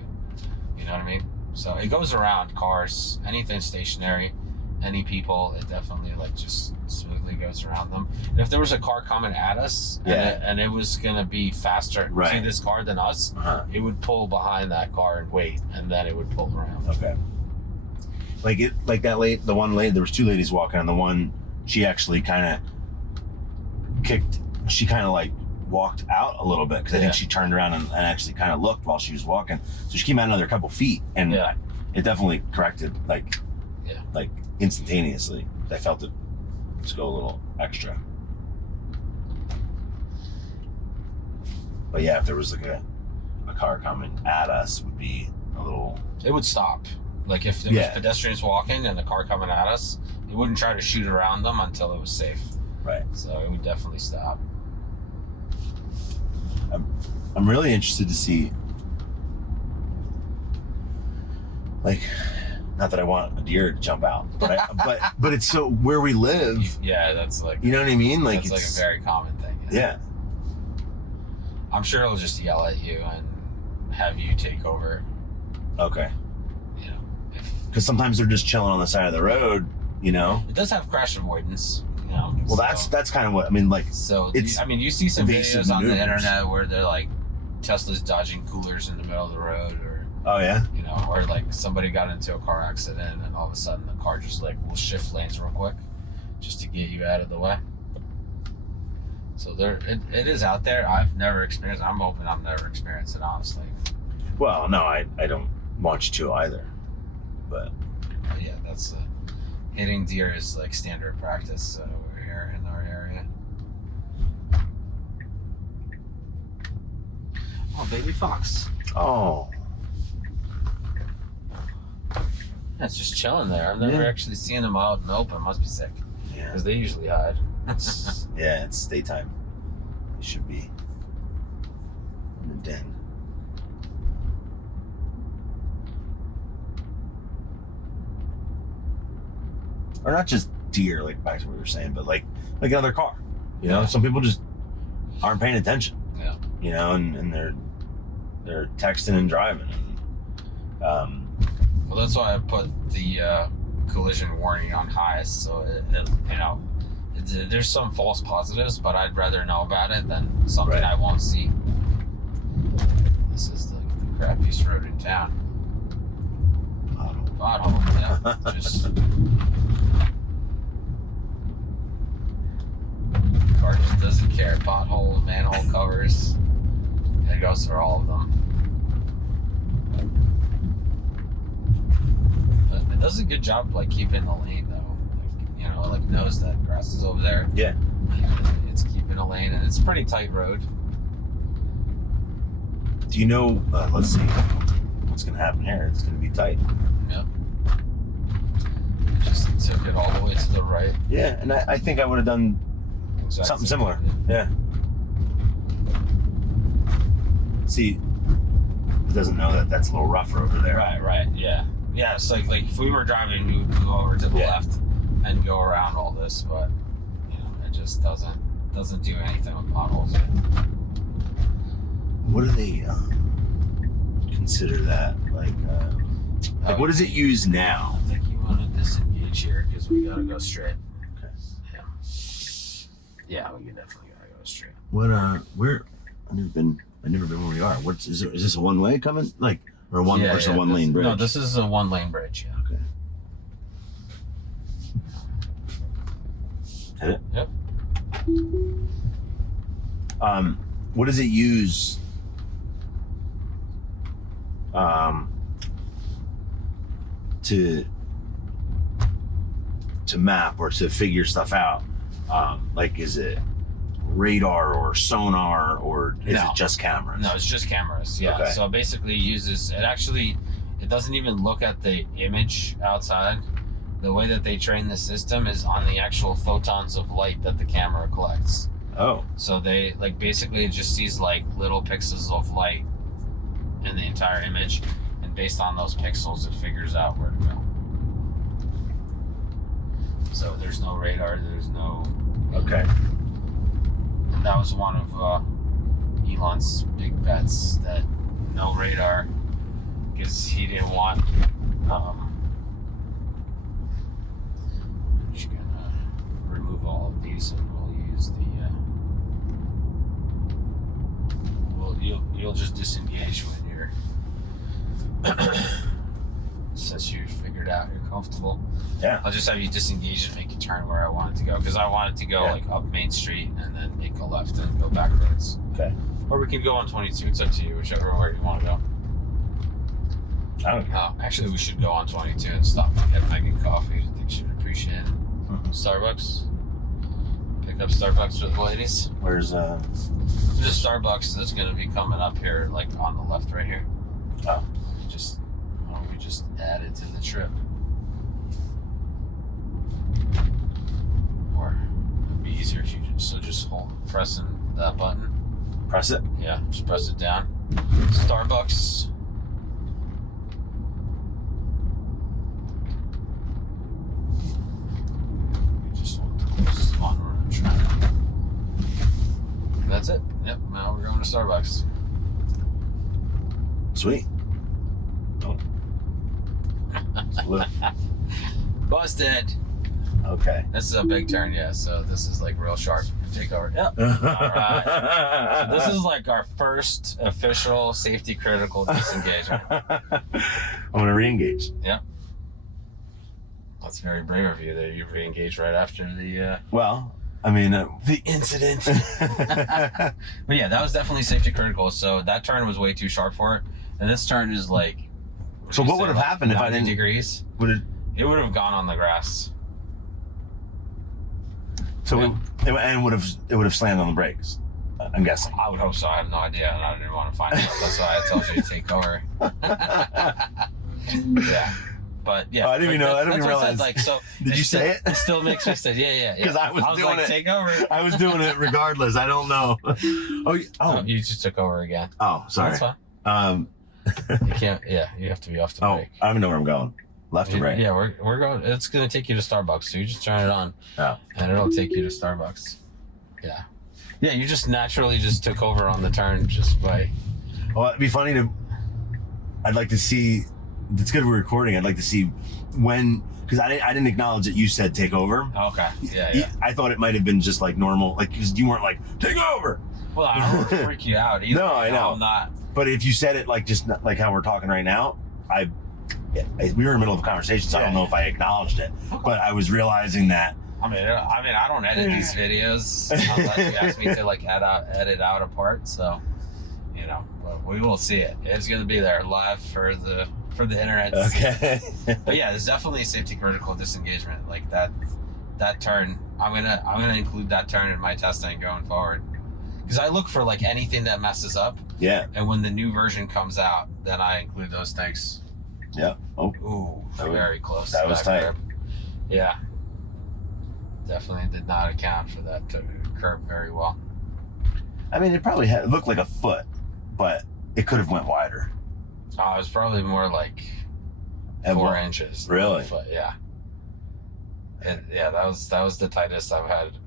You know what I mean? So it goes around cars, anything stationary, any people. It definitely just smoothly goes around them. And if there was a car coming at us, and it was gonna be faster to this car than us, it would pull behind that car and wait, and then it would pull around. Okay. The one lady, there was two ladies walking, and the one, she actually kind of walked out a little bit because I think she turned around and actually kind of looked while she was walking. So she came out another couple feet, and it definitely corrected like instantaneously. I felt it just go a little extra. But yeah, if there was like a car coming at us, would be a little. It would stop. Like if there was pedestrians walking and the car coming at us, it wouldn't try to shoot around them until it was safe. Right. So it would definitely stop. I'm really interested to see, not that I want a deer to jump out, but it's so where we live. Yeah, that's like, you know what I mean? Like it's like a very common thing. Yeah. I'm sure he'll just yell at you and have you take over. Okay. You know, Because sometimes they're just chilling on the side of the road, you know? it does have crash avoidance. You know, Well, so, that's kind of what, I mean, like, so. it's you see some evasive videos on the maneuvers. internet where they're like Tesla's dodging coolers in the middle of the road, or oh, yeah? you know, or like somebody got into a car accident and all of a sudden the car just like will shift lanes real quick just to get you out of the way. So it is out there. I've never experienced it. I'm hoping I've never experienced it, honestly. Well, no, I don't want you to either. But Yeah, that's hitting deer is like standard practice over here in our area. Oh, baby fox. oh, That's just chilling there. I've never Yeah. actually seen them out in the open. Must be sick yeah, because they usually hide. yeah, it's daytime. It should be in the den. Or not just deer, like back to what we were saying, but like another car. You know, Yeah. some people just aren't paying attention. Yeah. You know, and they're texting and driving. And, Well, that's why I put the collision warning on highest. So you know, there's some false positives, but I'd rather know about it than something Right. I won't see. This is the crappiest road in town. Pothole, yeah. Just car just doesn't care. Pothole, manhole covers. It goes for all of them. But it does a good job like keeping the lane though. Like, you know, like knows that grass is over there. yeah. It's keeping a lane and it's a pretty tight road. Do you know? Let's see. What's gonna happen here? It's gonna be tight. Yep. Just took it all the way to the right. Yeah, and I think I would have done Exactly. something similar. Yeah. See, it doesn't know that that's a little rougher over there. Right, yeah. Yeah, it's like if we were driving, we would move over to the Yeah. left and go around all this, but you know, it just doesn't do anything with potholes. What do they consider that? Like what does it use now? I think you want to disengage here because we gotta go straight. Okay. Yeah, we can definitely gotta go straight. What where? I've never been where we are. Is this a one way coming? Like or a one Yeah, or is it a one lane bridge? No, this is a one lane bridge. Yeah. Okay. Hit it. Yep. What does it use? To map or to figure stuff out. Like, is it radar or sonar or is No. it just cameras? No, it's just cameras. Yeah. Okay. So basically, it doesn't even look at the image outside. The way that they train the system is on the actual photons of light that the camera collects. Oh, So they basically it just sees like little pixels of light in the entire image, and based on those pixels, it figures out where to go. So there's no radar. There's no. okay. And that was one of Elon's big bets, that no radar, because he didn't want. I'm just gonna remove all of these, and we'll use the. You'll just disengage when you're. Since you figured out you're comfortable. Yeah. I'll just have you disengage and make a turn where I want it to go, because I want it to go Yeah. like up Main Street and then make a left and go backwards. Okay. Or we can go on 22. It's up to you, whichever way you want to go. I don't know. Actually, we should go on 22 and stop and get Megan coffee. I think she'd appreciate it. Mhm. Starbucks. Pick up Starbucks for the ladies. Where's There's a Starbucks that's going to be coming up here, like on the left right here. Oh. Why don't we just add it to the trip? Or it'd be easier if you just pressing that button. press it? Yeah, just press it down. Starbucks. We just want the closest one we're trying to. Sweet. Oh. Look. Busted. Okay. This is a big turn, yeah. So this is like real sharp. Take over. Yep. All right. So this is like our first official safety critical disengagement. I'm gonna re-engage. Yep. That's very brave of you that you re-engage right after the. Well, I mean, the incident. But yeah, that was definitely safety critical. So that turn was way too sharp for it, and this turn is like. So what would have happened if I didn't? Degrees. It would have gone on the grass. So it would have slammed on the brakes. I'm guessing. I would hope so. I have no idea, and I didn't want to find out. That's why I told you to take over. Yeah, but yeah. Oh, I didn't even know. I didn't even realize. Like, so did you say it? It still makes me say, yeah. Because I was doing like, it. Take over. I was doing it regardless. I don't know. Oh, you just took over again. Oh, sorry. That's fine. You can't. Yeah, you have to be off the brake. I don't even know where I'm going. Left or right? Yeah, we're going. It's gonna take you to Starbucks. So you just turn it on, and it'll take you to Starbucks. Yeah. Yeah, you just naturally just took over on the turn just by. Well, it'd be funny to. I'd like to see. It's good we're recording. I'd like to see when, because I didn't acknowledge that you said take over. Okay. Yeah. I thought it might have been just like normal, like because you weren't like take over. Well, I don't want to freak you out either. No, I know. I'm not. But if you said it like just like how we're talking right now, we were in the middle of a conversation, so I don't know if I acknowledged it. Okay. But I was realizing that. I mean, I don't edit these videos unless you ask me to like edit out a part. So, but we will see it. It's going to be there live for the internet. Okay. But yeah, there's definitely a safety critical disengagement like that turn. I'm gonna include that turn in my testing going forward because I look for like anything that messes up. Yeah. And when the new version comes out, then I include those things. Yeah. Oh. Ooh, very close. That was tight. Curb. Yeah. Definitely did not account for that curb very well. I mean, it probably looked like a foot, but it could have went wider. Oh, it was probably more like 4 inches. Really? Foot, yeah. Yeah, that was the tightest I've had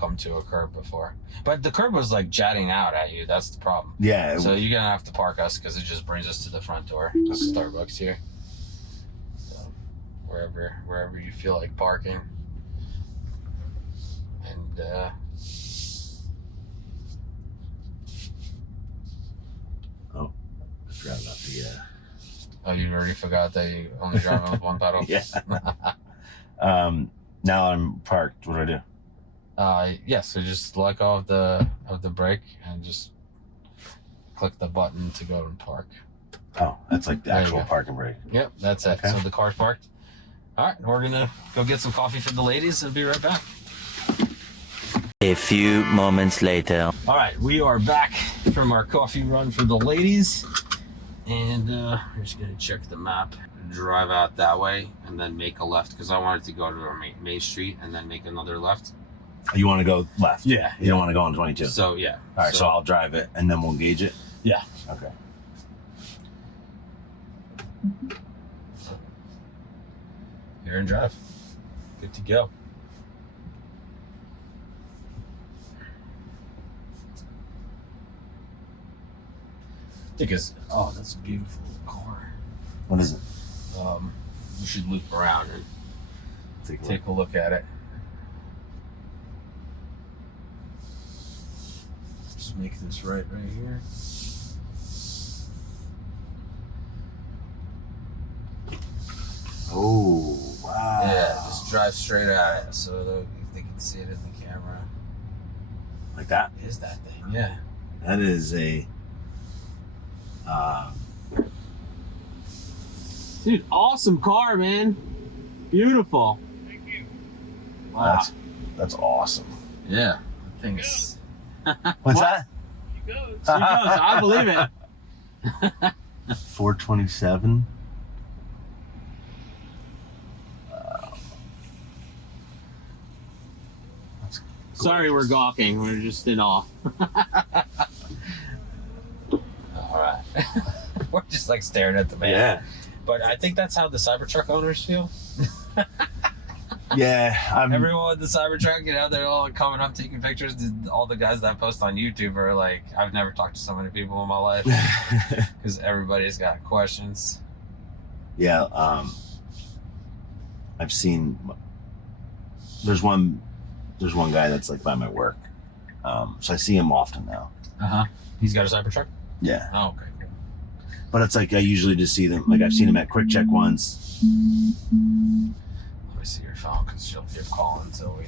come to a curb before. But the curb was like jetting out at you. That's the problem. Yeah. So you're gonna have to park us because it just brings us to the front door. This is Starbucks here. So wherever you feel like parking. And oh, I forgot about the. Oh, you already forgot that you only drive with one pedal. Yeah. Now I'm parked. What do I do? So just let go of the brake and just click the button to go and park. Oh, that's like the actual parking brake. Yep, that's it. Okay. So the car's parked. All right, we're gonna go get some coffee for the ladies and be right back. A few moments later. All right, we are back from our coffee run for the ladies, and we're just gonna check the map, drive out that way, and then make a left because I wanted to go to our main street and then make another left. You want to go left? Yeah. You don't want to go on 22? So, yeah. All right, so I'll drive it, and then we'll gauge it? Yeah. Okay. Here and drive. Good to go. I think that's a beautiful car. What is it? We should loop around and take a look at it. Just make this right here. Oh, wow. Yeah, just drive straight at it so they can see it in the camera. Like that? Is that thing? Yeah. That is a... Dude, awesome car, man. Beautiful. Thank you. Wow. That's awesome. Yeah. That thing is... What's that? She goes. She goes. I believe it. 427. Sorry we're gawking. We're just in awe. Alright. We're just like staring at the man. Yeah. But I think that's how the Cybertruck owners feel. Yeah, Everyone with the Cybertruck, you know, they're all coming up taking pictures. All the guys that post on YouTube are like, I've never talked to so many people in my life because everybody's got questions. Yeah, I've seen. There's one guy that's like by my work, so I see him often now. He's got a Cybertruck. Yeah. Oh, okay, cool. But it's like I usually just see them. Like I've seen him at Quick Check once. Let me see your phone because she'll keep calling until we.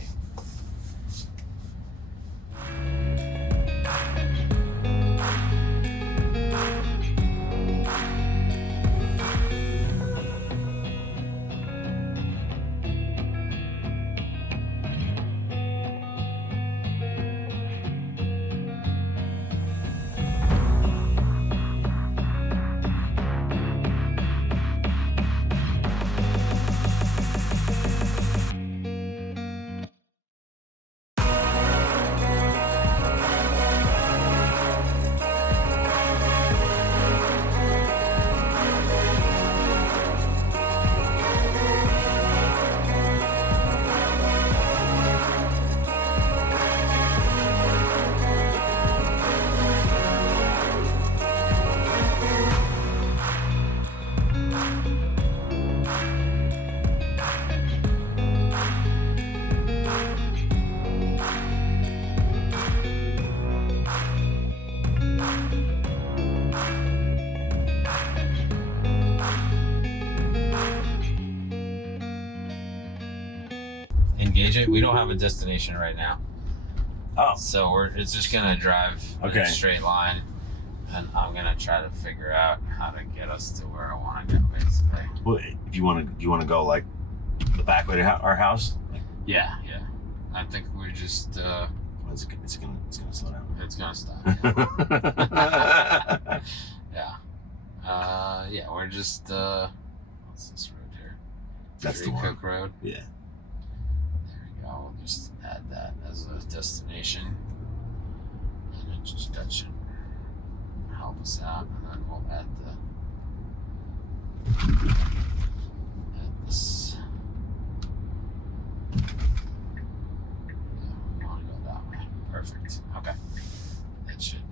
Engage it. We don't have a destination right now. Oh. So it's just gonna drive in a straight line, and I'm gonna try to figure out how to get us to where I want to go, basically. Well, if you want to go like the back way to our house. Like, yeah. I think we're just. It's gonna slow down. It's gonna stop. Yeah. Yeah. We're just. What's this road here? That's the one. Cook Road. Yeah. We'll just add that as a destination, and that should help us out. And then we'll add this. Yeah, we want to go that way. Perfect. Okay. That should.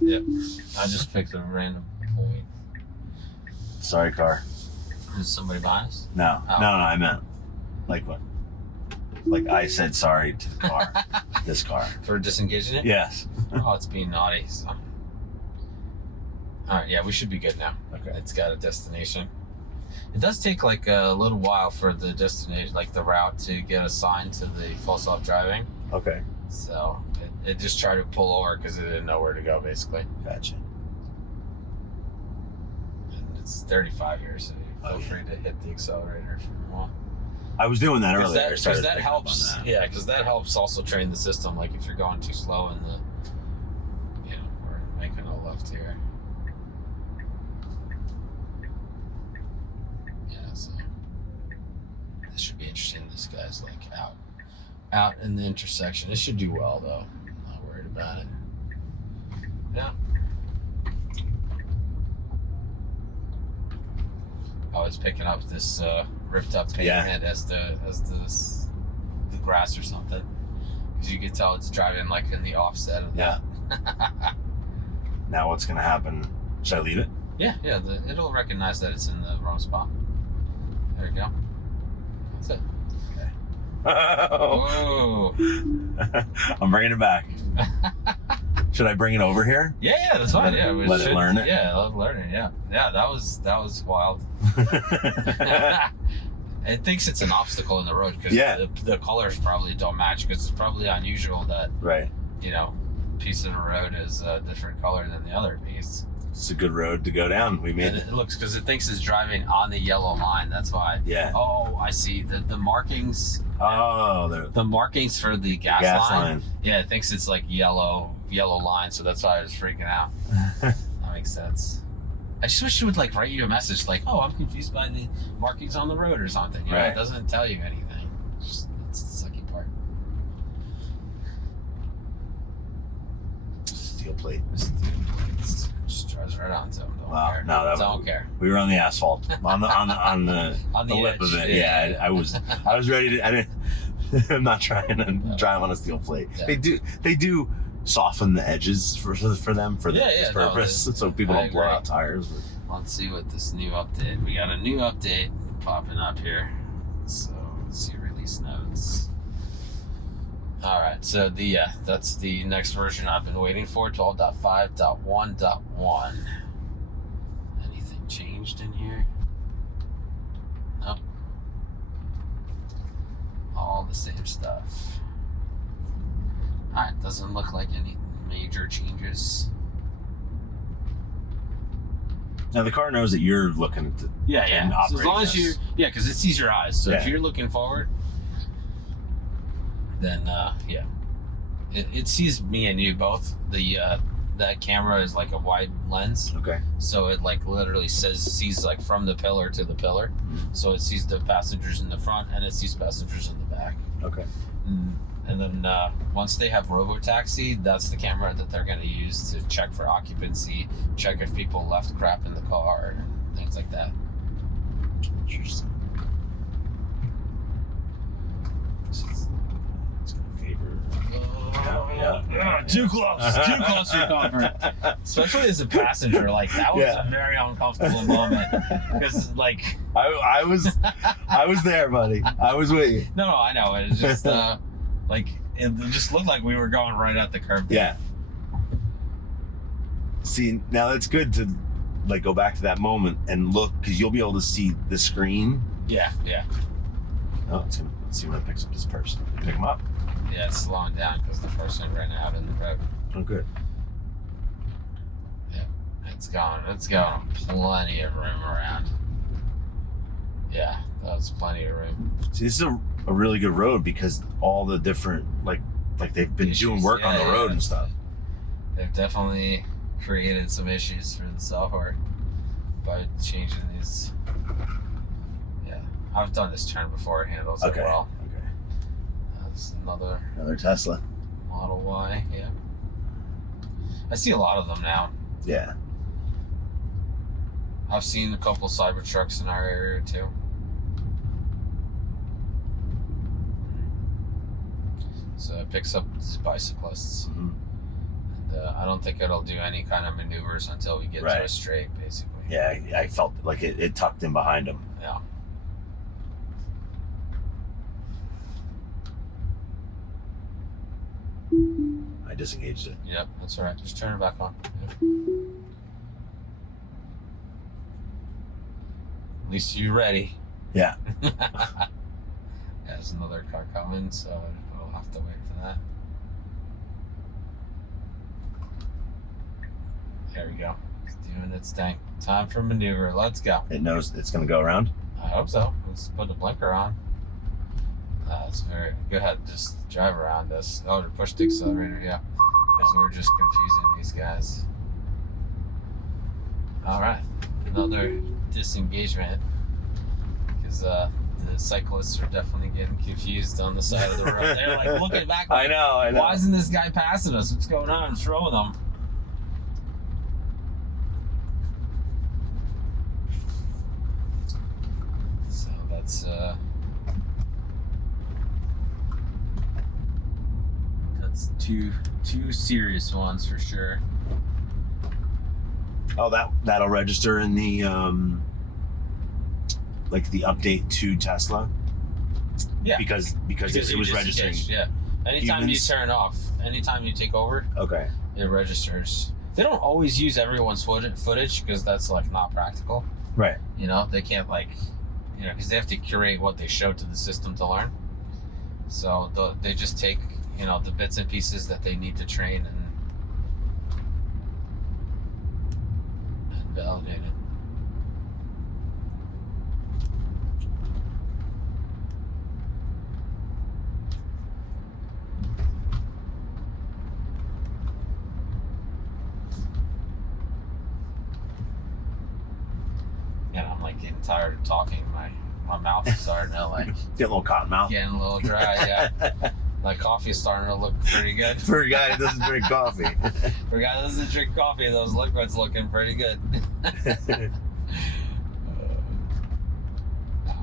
Yep. I just picked a random point. Sorry, car. Is somebody behind us? No. Oh. No. I meant like what? Like I said sorry to the car. This car. For disengaging it? Yes. Oh, it's being naughty. So. All right, yeah, we should be good now. Okay. It's got a destination. It does take like a little while for the destination, like the route, to get assigned to the full self-driving. Okay. So it just tried to pull over because it didn't know where to go, basically. Gotcha. And it's 35 here, so feel free to hit the accelerator if you want. I was doing that earlier. Because that helps. Yeah, because that helps also train the system. Like if you're going too slow in the, we're making a left here. Yeah, so this should be interesting. This guy's like out in the intersection. It should do well though. I'm not worried about it. Yeah. Oh, it's picking up this ripped up pavement as the grass or something, because you can tell it's driving like in the offset of that. Now what's gonna happen? Should I leave it? Yeah. It'll recognize that it's in the wrong spot. There you go. That's it. Okay. Oh. I'm bringing it back. Should I bring it over here? Yeah, that's fine. Yeah, let it learn it. Yeah, let it learn it. Yeah, that was wild. It thinks it's an obstacle in the road because the colors probably don't match, because it's probably unusual that piece of the road is a different color than the other piece. It's a good road to go down. We made it. It looks, because it thinks it's driving on the yellow line. That's why. Yeah. Oh, I see. The markings. Oh, the markings for the gas line. Yeah, it thinks it's like yellow line, so that's why I was freaking out. That makes sense. I just wish it would like write you a message like, "Oh, I'm confused by the markings on the road" or something. You know, it doesn't tell you anything. It's the sucky part. Steel plate. Just drives right onto him. Wow, care. no, Don't care. We were on the asphalt, on the lip edge. of it. Yeah, I was ready to. I didn't. I'm not trying to drive on a steel plate. Yeah. They do soften the edges for them for this purpose, so people don't blow out tires. Let's see what this new update. We got a new update popping up here. So let's see release notes. All right, so that's the next version I've been waiting for, 12.5.1.1. Anything changed in here? Nope. All the same stuff. All right, doesn't look like any major changes. Now the car knows that you're looking at the Yeah. So as long as you, because it sees your eyes. So if you're looking forward, then it sees me and you both. That camera is like a wide lens. Okay. So it like literally sees like from the pillar to the pillar. So it sees the passengers in the front and it sees passengers in the back. Okay. And then once they have Robo Taxi, that's the camera that they're going to use to check for occupancy, check if people left crap in the car, and things like that. Interesting. It's going to favor. Yeah. Too close for comfort. Especially as a passenger, like that was a very uncomfortable moment because, like, I was there, buddy. I was with you. No, I know. It was just like it just looked like we were going right at the curb. Yeah. See, now that's good to like go back to that moment and look because you'll be able to see the screen. Yeah. Oh, let's see when it picks up this person. Pick him up. Yeah, it's slowing down because the person ran out in the road. Oh, good. Yeah, it's gone plenty of room around. Yeah, that was plenty of room. See, this is a really good road because all the different like they've been doing work on the road and stuff. They've definitely created some issues for the software by changing these. Yeah, I've done this turn before. It handles it well. Okay. That's another Tesla. Model Y. Yeah, I see a lot of them now. Yeah. I've seen a couple Cybertrucks in our area too. So it picks up these bicyclists. Mm-hmm. And I don't think it'll do any kind of maneuvers until we get to a straight, basically. Yeah, I felt like it tucked in behind him. Yeah. I disengaged it. Yep, that's all right. Just turn it back on. Yep. At least you're ready. Yeah. There's another car coming, so we'll have to wait for that. There we go. It's doing its thing. Time for maneuver. Let's go. It knows it's going to go around? I hope so. Let's put the blinker on. That's very... Go ahead. Just drive around us. Oh, to push the accelerator, yeah. Because we're just confusing these guys. All right. Another disengagement. Because the cyclists are definitely getting confused on the side of the road. They're like looking back. Like, I know. Why isn't this guy passing us? What's going on? What's wrong with him? So that's two serious ones for sure. Oh, that'll register in the like the update to Tesla. Yeah, because it was registering. Yeah, anytime humans. you turn off, anytime you take over, Okay. it registers. They don't always use everyone's footage because that's like not practical. Right. You know, they can't because they have to curate what they show to the system to learn. So they just take the bits and pieces that they need to train and validate it. I'm like getting tired of talking. My mouth is starting to like Get a little cotton mouth. getting a little dry. Yeah. That coffee is starting to look pretty good. For a guy who doesn't drink coffee. For a guy that doesn't drink coffee, those liquids looking pretty good.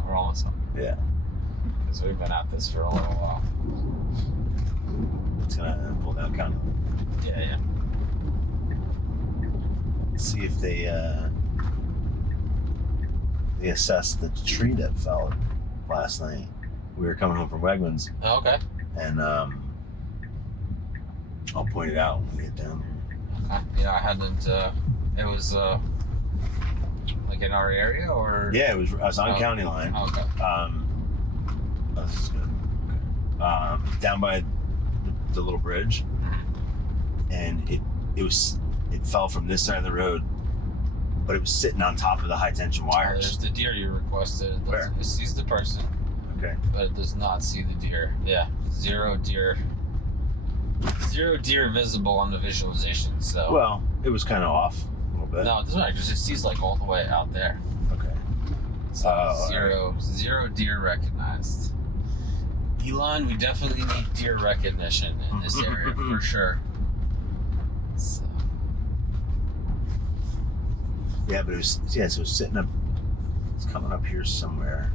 We're almost home. Yeah. Because we've been at this for a little while. It's gonna pull down county. Yeah. Let's see if they assessed the tree that fell last night. We were coming home from Wegmans, Oh, okay. and I'll point it out when we get down there. Okay. Yeah, I hadn't. It was like in our area, or Yeah, I was on county line. Oh, okay. Oh, this is good. Okay. Down by the little bridge, and it fell from this side of the road, but it was sitting on top of the high tension wires. There's the deer you requested. Where? It sees the person, Okay. but it does not see the deer. Yeah, zero deer visible on the visualization. So Well, it was kind of off a little bit. no, it doesn't matter because it sees like all the way out there. Okay. So zero deer recognized. Elon, we definitely need deer recognition in this area for sure. So, Yeah, but so it was sitting up. It's coming up here somewhere.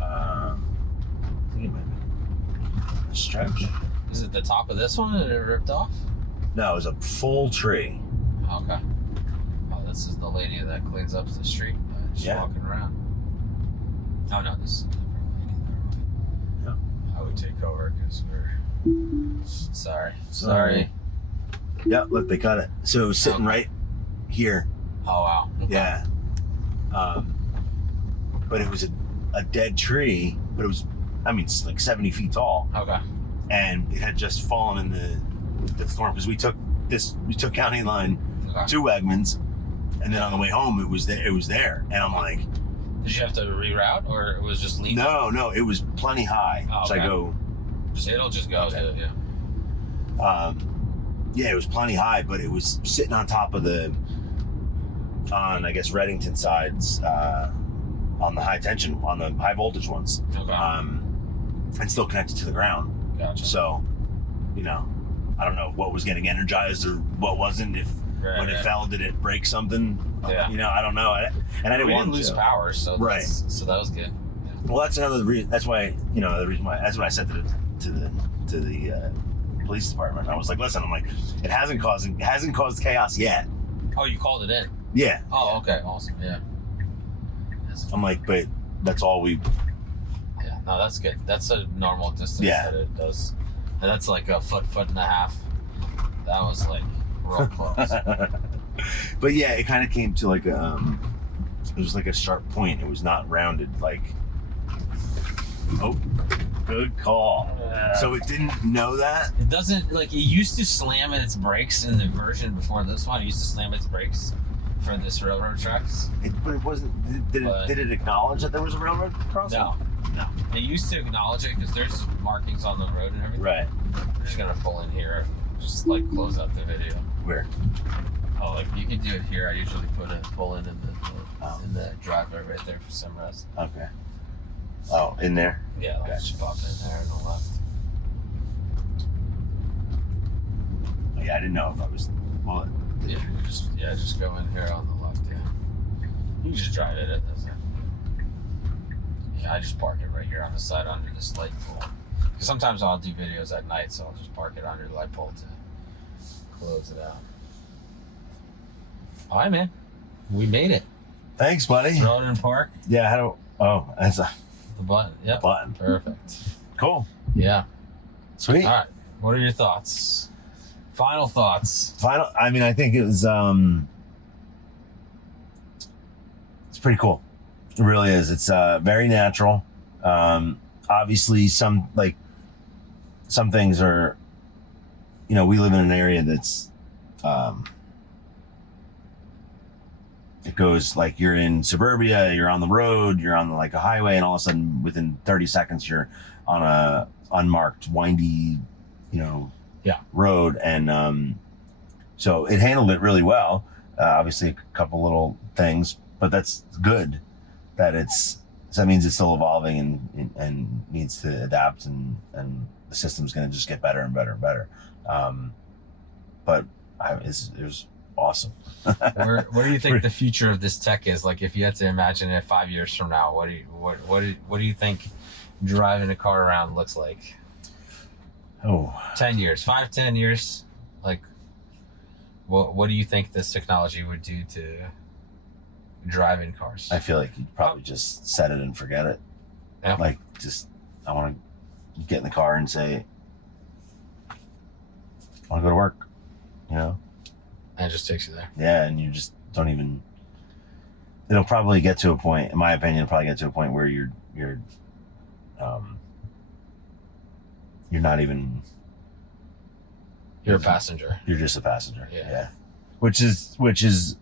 I think it might be a stretch. is it the top of this one and it ripped off? No, it was a full tree. Okay. Oh, this is the lady that cleans up the street. She's Yeah. walking around. Oh no, this is a different lady. Never mind. I would take over because we're sorry. Yeah, look, they cut it. So it was sitting right here. Oh wow. Okay. Yeah. But it was a dead tree, but it was, it's like 70 feet tall. Okay. And it had just fallen in the storm because we took county line Okay. to Wegmans, and then on the way home it was there. And I'm like, Did you have to reroute or it was just leaving? no, it was plenty high. Oh, So I okay. go, It'll just go Okay. to, yeah. yeah, it was plenty high, but it was sitting on top of on I guess Reddington sides, on the high tension, on the high voltage ones, Okay. and still connected to the ground. Gotcha. So, I don't know what was getting energized or what wasn't. If when it fell, did it break something? Yeah. I don't know. And I didn't want lose to power, so Right. so that was good. Well, that's another reason. That's why the reason why. That's what I said to the police department. I was like, listen, it hasn't caused chaos yet. Oh, you called it in. Yeah. Oh, okay, awesome. Yeah. I'm like, but that's all we. Yeah, no, that's good. That's a normal distance Yeah. that it does. And that's like a foot and a half. That was like real close. But yeah, it kind of came to like it was like a sharp point. It was not rounded like. Oh, good call. So it didn't know that. It doesn't, like, it used to slam its brakes in the version before this one. It used to slam its brakes for this railroad tracks. But it wasn't. Did it acknowledge that there was a railroad crossing? No. It used to acknowledge it because there's markings on the road and everything. Right. We're just gonna pull in here, just like close out the video. Where? Oh, like you can do it here. I usually pull in the driveway right there for some rest. Okay. Oh, in there. Yeah, I'll just pop in there on the left. Oh, yeah, I didn't know if I was. Well, Yeah, just go in here on the left. Yeah, you can just drive it. It doesn't. Yeah, I just park it right here on the side under this light pole. Because sometimes I'll do videos at night, so I'll just park it under the light pole to close it out. All right, man. We made it. thanks, buddy. Road Park. Yeah. How do? Oh, that's a The button. Yep. button. Perfect. Cool. Yeah. Sweet. All right. What are your thoughts? Final thoughts. Final. I think it was. It's pretty cool. It really is. It's very natural. Obviously, some things are. We live in an area that's. It goes like you're in suburbia, you're on the road, you're on like a highway, and all of a sudden, within 30 seconds, you're on a unmarked, windy, road, and so it handled it really well. Obviously, a couple little things, but that's good that it's So that means it's still evolving and needs to adapt, and the system's going to just get better and better and better. But it was awesome. Where do you think the future of this tech is? Like, if you had to imagine it 5 years from now, what do you think driving a car around looks like? 10 years, 5-10 years, like what do you think this technology would do to driving cars? I feel like you'd probably just set it and forget it. Yeah. Like, just, I want to get in the car and say, I want to go to work, and it just takes you there. Yeah, and you just don't even. It'll probably get to a point, in my opinion, where you're not even. You're a passenger. You're just a passenger. Yeah. Which is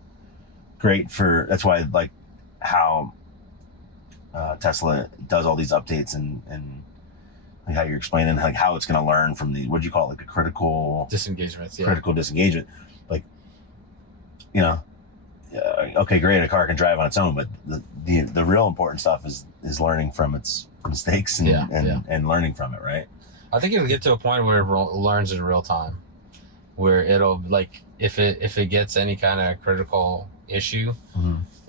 great for. That's why I like how Tesla does all these updates and like how you're explaining like how it's going to learn from the, what do you call it, like a critical disengagements. Yeah. Critical disengagement. Like, okay, great, a car can drive on its own, but the real important stuff is learning from its mistakes and learning from it, right? I think it'll get to a point where it learns in real time, where it'll, like, if it gets any kind of critical issue,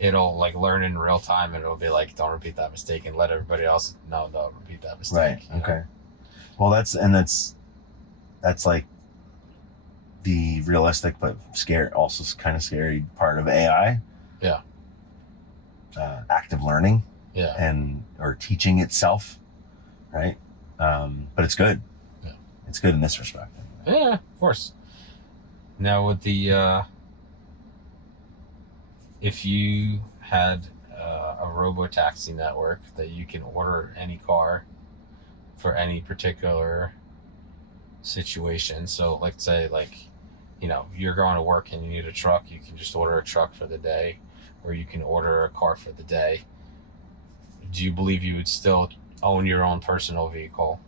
it'll like learn in real time, and it'll be like, don't repeat that mistake, and let everybody else know, don't repeat that mistake. Right. Okay. Well, that's like the realistic but also kind of scary part of AI. Yeah. Active learning. Yeah. Or teaching itself, right? But it's good. Yeah. It's good in this respect. Yeah, of course. Now with the if you had a robo taxi network that you can order any car for any particular situation. So let's say, like, you're going to work and you need a truck, you can just order a truck for the day, or you can order a car for the day. Do you believe you would still own your own personal vehicle,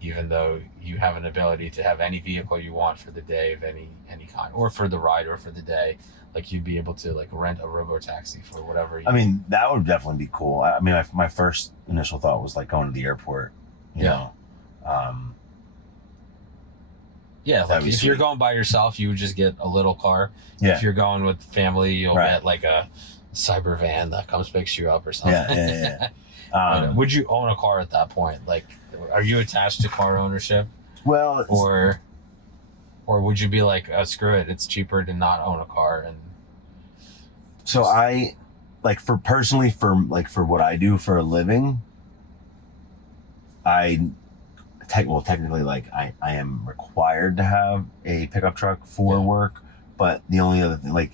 even though you have an ability to have any vehicle you want for the day of any kind, or for the ride, or for the day? Like, you'd be able to like rent a robo taxi for whatever you. I mean, that would definitely be cool. I mean, my first initial thought was like going to the airport, you know. Yeah, like if you're going by yourself, you would just get a little car. Yeah. If you're going with family, you'll get like a cyber van that comes picks you up or something. Yeah. Would you own a car at that point? Like, are you attached to car ownership? Well, or would you be like, oh, screw it, it's cheaper to not own a car? And so I, like, for what I do for a living, technically, like, I am required to have a pickup truck for work, but the only other thing, like,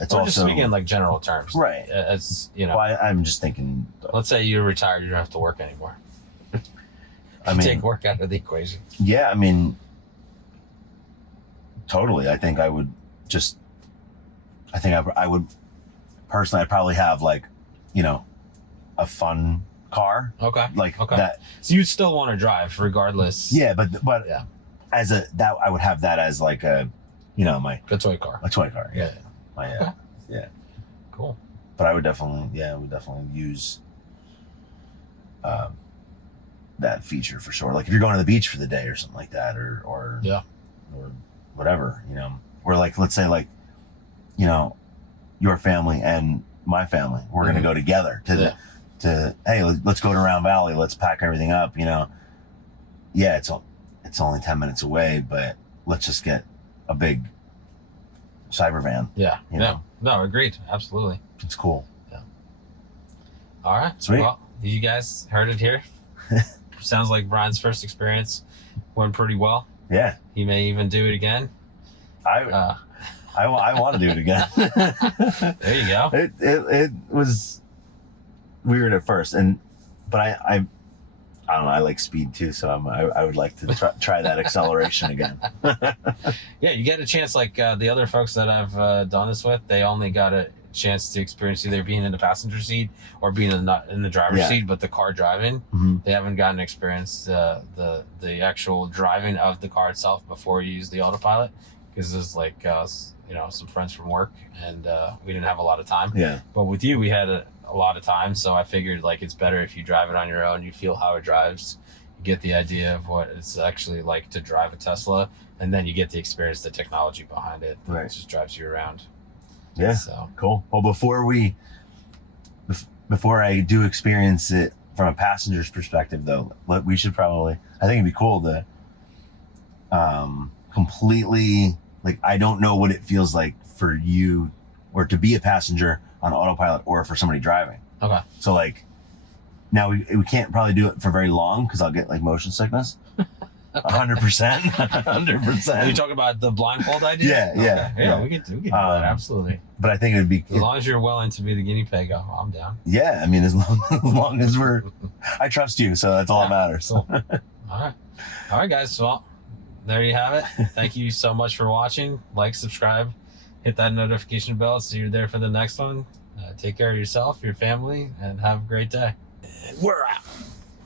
it's also just speaking in like general terms, right? As well, I'm just thinking. Let's say you're retired, you don't have to work anymore. Take work out of the equation. Yeah, I mean, totally. I think I would personally, I'd probably have like, a fun car. Okay. Like that. So you'd still want to drive regardless. Yeah, but yeah. I would have that as like a, my toy car. A toy car. Yeah. Okay. Yeah. Cool. But I would definitely use that feature for sure. Like if you're going to the beach for the day or something like that, or whatever, or like, let's say like, your family and my family, we're going to go together to hey, let's go to Round Valley, let's pack everything up, yeah, it's only 10 minutes away, but let's just get a big cyber van. Yeah. No, agreed. Absolutely. It's cool. Yeah. All right. Sweet. Well, you guys heard it here. Sounds like Brian's first experience went pretty well. Yeah. He may even do it again. I want to do it again. There you go. It was weird at first, but I don't know. I like speed too, so I would like to try that acceleration again. Yeah, you get a chance. Like the other folks that I've done this with, they only got a chance to experience either being in the passenger seat or being in the driver's seat, but the car driving, they haven't gotten to experience the actual driving of the car itself before you use the autopilot. because there's like some friends from work, and we didn't have a lot of time. Yeah. But with you, we had a lot of time, so I figured like it's better if you drive it on your own. You feel how it drives, you get the idea of what it's actually like to drive a Tesla, and then you get to experience the technology behind it. Right. It just drives you around. Yeah. So Cool. Well, before I do experience it from a passenger's perspective, though, we should probably, I think it'd be cool to completely, like, I don't know what it feels like for you or to be a passenger on Autopilot or for somebody driving. okay. So like now we can't probably do it for very long because I'll get like motion sickness. 100%. 100%. Are you talking about the blindfold idea? Yeah. We can do that, absolutely. But I think it would be, As long as you're willing to be the guinea pig, I'm down. yeah, I mean, as long as I trust you, so that's all that matters. Cool. All right, guys. Well, there you have it. Thank you so much for watching. Like, subscribe, hit that notification bell so you're there for the next one. Take care of yourself, your family, and have a great day. We're out.